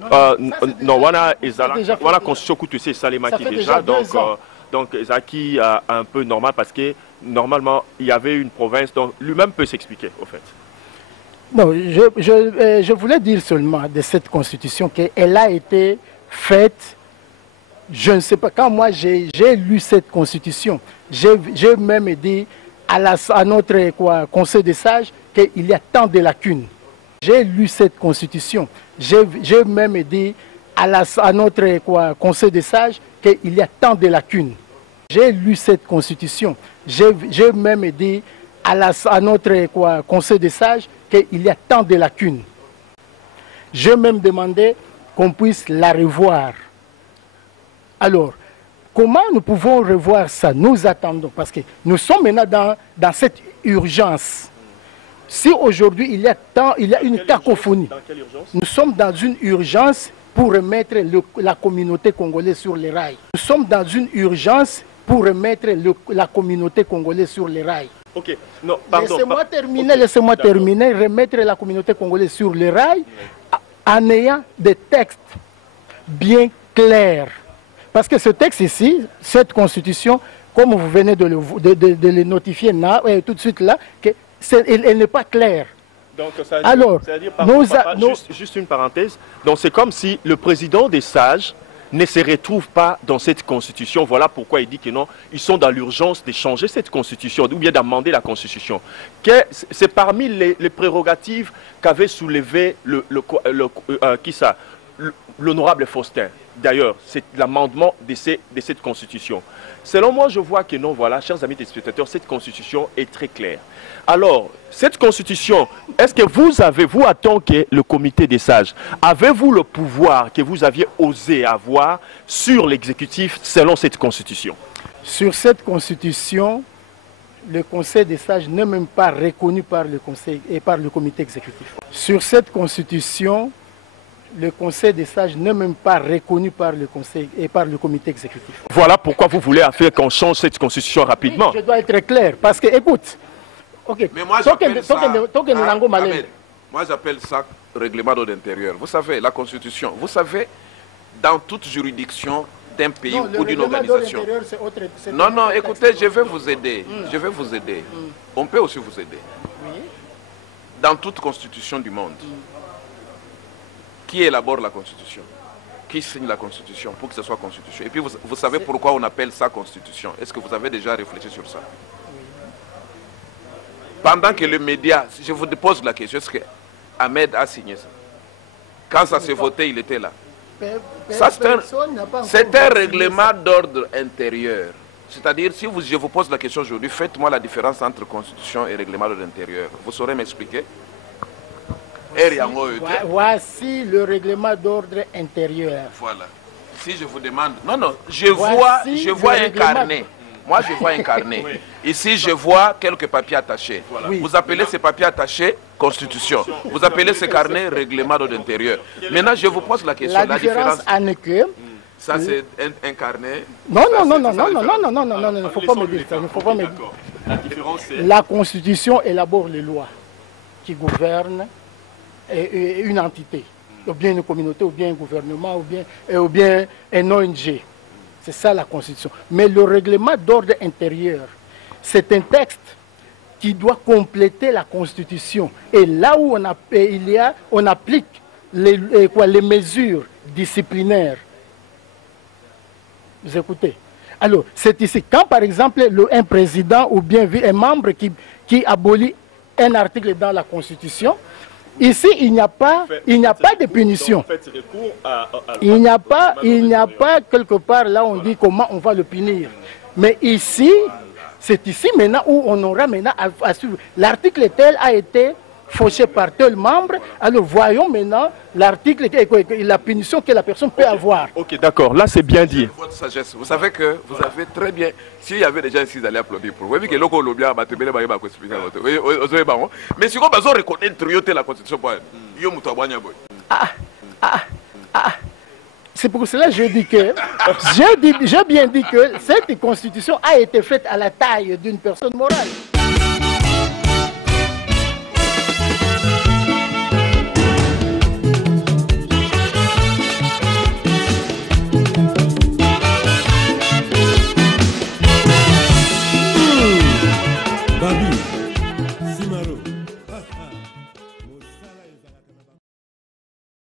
voilà, la constitution coûte c'est Salemaki déjà. Donc, Zaki a un peu normal parce que normalement, il y avait une province, donc lui-même peut s'expliquer, au fait. Non, je voulais dire seulement de cette constitution qu'elle a été faite Je ne sais pas, quand moi j'ai lu cette constitution, j'ai même dit à notre conseil des sages qu'il y a tant de lacunes. J'ai lu cette constitution, j'ai même dit à notre conseil des sages qu'il y a tant de lacunes. J'ai lu cette constitution, j'ai même dit à notre conseil des sages qu'il y a tant de lacunes. J'ai même demandé qu'on puisse la revoir. Alors, comment nous pouvons revoir ça? Nous attendons, parce que nous sommes maintenant dans cette urgence. Si aujourd'hui il y a une cacophonie, nous sommes dans une urgence pour remettre la communauté congolaise sur les rails. Nous sommes dans une urgence pour remettre la communauté congolaise sur les rails. Ok, non, pardon. Laissez-moi terminer, remettre la communauté congolaise sur les rails en ayant des textes bien clairs. Parce que ce texte ici, cette constitution, comme vous venez de le notifier tout de suite là, elle n'est pas claire. Donc, ça veut dire, juste une parenthèse, donc c'est comme si le président des sages ne se retrouve pas dans cette constitution. Voilà pourquoi il dit que non, ils sont dans l'urgence de changer cette constitution, ou bien d'amender la constitution. C'est parmi les prérogatives qu'avait soulevé l'honorable Faustin. D'ailleurs, c'est l'amendement de cette constitution. Selon moi, je vois que non, voilà, chers amis téléspectateurs, cette constitution est très claire. Alors, cette constitution, est-ce que vous, en tant que le comité des sages, avez-vous le pouvoir que vous aviez osé avoir sur l'exécutif selon cette constitution? Sur cette constitution, le conseil des sages n'est même pas reconnu par le conseil et par le comité exécutif. Sur cette constitution, le conseil des sages n'est même pas reconnu par le conseil et par le comité exécutif. Voilà pourquoi vous voulez faire qu'on change cette constitution rapidement. Oui, je dois être clair, parce que, écoute, ok, mais moi j'appelle ça règlement d'ordre intérieur. Vous savez, la constitution, vous savez, dans toute juridiction d'un pays ou d'une organisation. Non, écoutez, je vais vous aider. Je vais vous aider. On peut aussi vous aider. Oui. Dans toute constitution du monde, qui élabore la constitution? Qui signe la constitution pour que ce soit constitution? Et puis vous savez pourquoi on appelle ça constitution? Est-ce que vous avez déjà réfléchi sur ça? Pendant que les médias, je vous pose la question, est-ce que Ahmed a signé ça? Quand ça s'est voté, il était là. C'est un règlement d'ordre intérieur. C'est-à-dire, si je vous pose la question aujourd'hui, faites-moi la différence entre constitution et règlement d'ordre intérieur. Vous saurez m'expliquer? Voici le règlement d'ordre intérieur. Voilà. Si je vous demande... Non, je vois un carnet. Moi, je vois un carnet. Oui. Ici, je vois quelques papiers attachés. Voilà. Oui. Vous appelez ces papiers attachés constitution. Vous appelez ce carnet règlement d'ordre intérieur. Maintenant, je vous pose la question. La différence en que... Ça, c'est un carnet. Non, il ne faut pas me dire ça. Il faut pas me dire. La constitution élabore les lois qui gouvernent une entité, ou bien une communauté, ou bien un gouvernement, ou bien un ONG. C'est ça la constitution. Mais le règlement d'ordre intérieur, c'est un texte qui doit compléter la constitution. Et là où on applique les mesures disciplinaires. Vous écoutez? Alors, c'est ici. Quand par exemple un président ou bien un membre qui abolit un article dans la constitution, ici, il n'y a pas de punition. Il n'y a pas quelque part là où on dit comment on va le punir. Mais ici, c'est ici maintenant où on aura maintenant à suivre. L'article tel a été fauché par tel membre. Alors voyons maintenant l'article, la punition que la personne peut avoir. Ok, d'accord. Là, c'est bien dit. Votre sagesse. Vous savez que vous avez très bien... S'il y avait des gens ici, ils allaient applaudir pour vous. Vous savez que mais si on reconnaît la constitution, c'est pour cela que je dis que j'ai bien dit que cette constitution a été faite à la taille d'une personne morale.